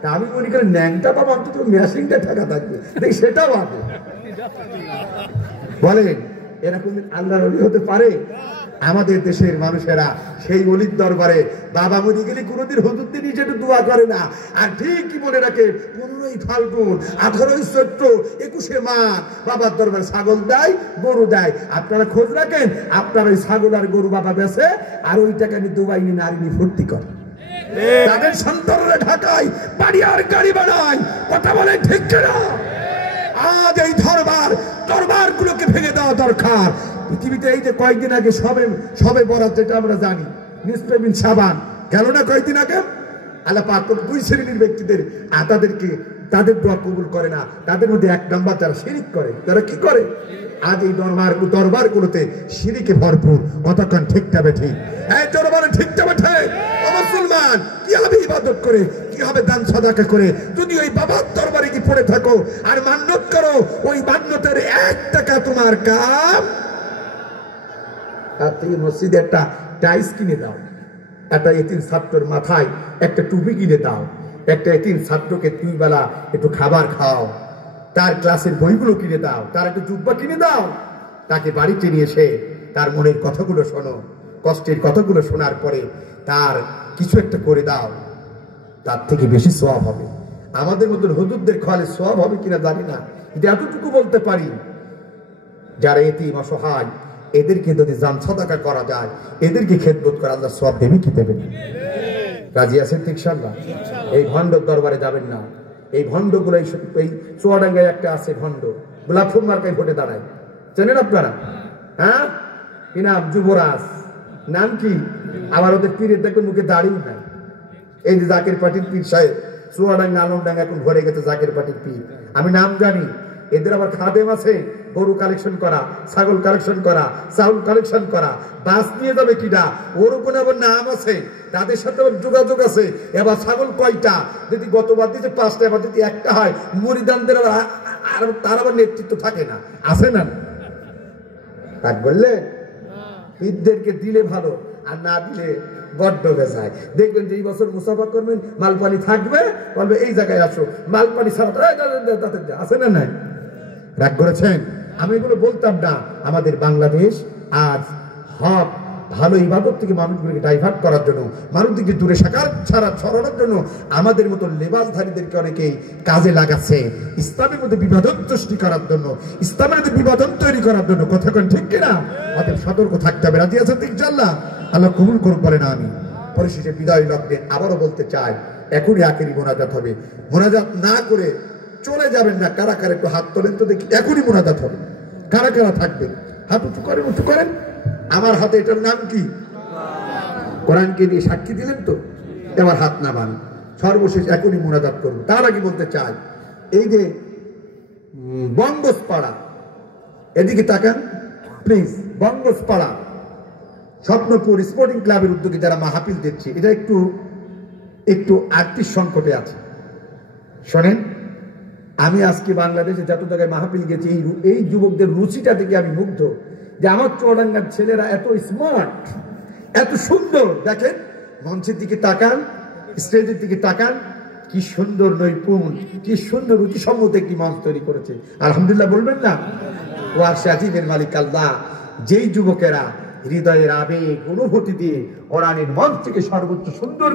তা আমি মনে করি ন্যাংটা বাবা অন্তত মেশিনটা থাকা থাকবে, দেখি সেটাও আছে। বলেন এরকম আল্লাহর ওলি হতে পারে? আমাদের দেশের মানুষেরা সেই ওলির দরবারে বাবা মরি গেলে কোনোদিন হুজুরদের নিজে দোয়া করে না। আর ঠিকই মনে রাখে 15ই ফাল্গুন, 18ই চৈত্র, 21শে মাঘ বাবার দরবারে ছাগল দেয়, গরু দেয়। আপনারা খোঁজ রাখেন, আপনার ওই ছাগল আর গরু বাবা বেছে আর ওই টাকা নিয়ে দুবাই নিয়ে নারী নিয়ে ফুর্তি করে। তাদের সন্তানরা ঢাকায় বাড়ি আর গাড়ি বানায়। কথা বলে ঠিক কিনা? আজ এই দরবার গুলোকে ভেঙে দেওয়া দরকার। পৃথিবীতে এই যে কয়েকদিন আগে সবে বরাত যেটা আমরা জানি, নিসফে মিন শাবান গেল না কয়েকদিন আগে? আল্লাহ পাক 2 শ্রেণীর ব্যক্তিদের তাদের দোয়া কবুল করে না। তাদের মধ্যে 1 নাম্বার যারা শিরিক করে। তারা কি করে? আজ এই দরবার গুলোতে শিরিকে ভরপুর। কতক্ষণ ঠিকটা বেঠি? এই দরবারে ঠিকটা বেঠে? ও মুসলমান, কিভাবে ইবাদত করে, কিভাবে দান সাদাকা করে যদি ওই বাবার দরবারে কি পড়ে থাকো আর মান্যত করো, ওই মান্যতের 1 টাকা তোমার কাম। তার থেকে মসজিদে একটা টাইস কিনে দাও, একটা এতিম ছাত্রের মাথায় একটা টুপি কিনে দাও, একটা এতিম ছাত্রকে 2 বেলা একটু খাবার খাও, তার ক্লাসের বইগুলো কিনে দাও, তার একটা জুব্বা কিনে দাও, তাকে বাড়িতে নিয়ে এসে তার মনের কথাগুলো শোনো, কষ্টের কথাগুলো শোনার পরে তার কিছু একটা করে দাও, তার থেকে বেশি সওয়াব হবে। আমাদের মতন হুজুরদের খাওয়ালে সওয়াব হবে কিনা জানি না, কিন্তু এতটুকু বলতে পারি যারা এতিম অসহায় এদেরকে যদি জান সাদাকা করা যায়, এদেরকে খেদমত করে আল্লাহ সওয়াব দেবে কি দেবে না? রাজি আছেন ইনশাআল্লাহ? এই ভণ্ডর দরবারে যাবেন না। এই ভণ্ডগুলো এই চুয়াডাঙ্গায় একটা আছে ভণ্ড, গোলাপ ফুল মার্কায় ভোটে দাঁড়ায়, চেনেন আপনারা? হ্যাঁ, কি নাম? যুবরাজ নাম কি? আবার ওদের পীরের দেখবেন মুখে দাড়িও নাই। এই যে জাকের পার্টির পীর সাহেব, চুয়াডাঙ্গা আলমডাঙ্গা এখন ভরে গেছে জাকের পার্টির পীর। আমি নাম জানি। এদের আবার খাদেম আছে, গরু কালেকশন করা, ছাগল কালেকশন করা, চাউল কালেকশন করা, বাস নিয়ে যাবে কিনা ওর উপরে আবার নাম আছে, তাদের সাথে যোগাযোগ আছে। এবার ছাগল কয়টা, যদি গতবার দিতে 5টা, এবার যদি 1টা হয়, মুরিদানদের তার আবার নেতৃত্ব থাকে না, আছে না? তাক বললে পীরদেরকে দিলে ভালো, আর না দিলে বড্ড বেজায়। দেখবেন যে এই বছর মুসাফা করবেন, মালপানি থাকবে, বলবে এই জায়গায় আসো, মালপানি ছাড়া আছে না? নাই? রাগ করেছেন? আমি এগুলো বলতাম না। আমাদের বাংলাদেশ আজ হক ভালো ইবাদত থেকে মানুষগুলোকে ডাইভার্ট করার জন্য, মানুষদেরকে দূরে ছাড়া ছড়ানোর জন্য আমাদের মতো লেবাসধারীদেরকে অনেকেই কাজে লাগাচ্ছে ইসলামের মধ্যে বিভাজন সৃষ্টি করার জন্য, ইসলামের মধ্যে বিভাজন তৈরি করার জন্য। কথা কোন ঠিক কিনা? অতএব সতর্ক থাকতে হবে। রাজি আছেন ইনশাআল্লাহ? আল্লাহ কবুল করুন বলে না। আমি পরিশেষে বিদায় লগ্নে আবারও বলতে চাই, এখনই আখেরি মোনাজাত হবে। মোনাজাত না করে চলে যাবেন না। কারা কারা একটু হাত তোলেন তো দেখি, এখনই মোনাজাত হবে। কারা কারা থাকবেন? হাত উঁচু করেন, উঁচু করেন। আমার হাতে এটার নাম কি? কোরআনকে নিয়ে সাক্ষী দিলেন তো, এবার হাত নামান। সর্বশেষ এখনই মোনাজাত করবো। তার আগে বলতে চাই, এই যে বঙ্গসপাড়া, এদিকে তাকান প্লিজ। বঙ্গসপাড়া স্বপ্নপুর স্পোর্টিং ক্লাবের উদ্যোগে যারা মাহফিল দিচ্ছে, এটা একটু আর্থিক সংকটে আছে। শোনেন, আমি আজকে বাংলাদেশে যত জায়গায় মাহফিল গেছি, এই যুবকদের রুচিটা থেকে আমি মুগ্ধ, যে আমার চুয়াডাঙ্গার ছেলেরা এত স্মার্ট, এত সুন্দর। দেখেন, মঞ্চের দিকে তাকান, স্টেজের দিকে তাকান, কি সুন্দর নৈপুণ, কি সুন্দর রুচিসম্মত একটি মঞ্চ তৈরি করেছে। আলহামদুলিল্লাহ বলবেন না? ওয়ারশে আজিমের মালিক আল্লাহ। যেই যুবকেরা হৃদয়ের আবেগ অনুভূতি দিয়ে কোরআনের মঞ্চ থেকে সর্বোচ্চ সুন্দর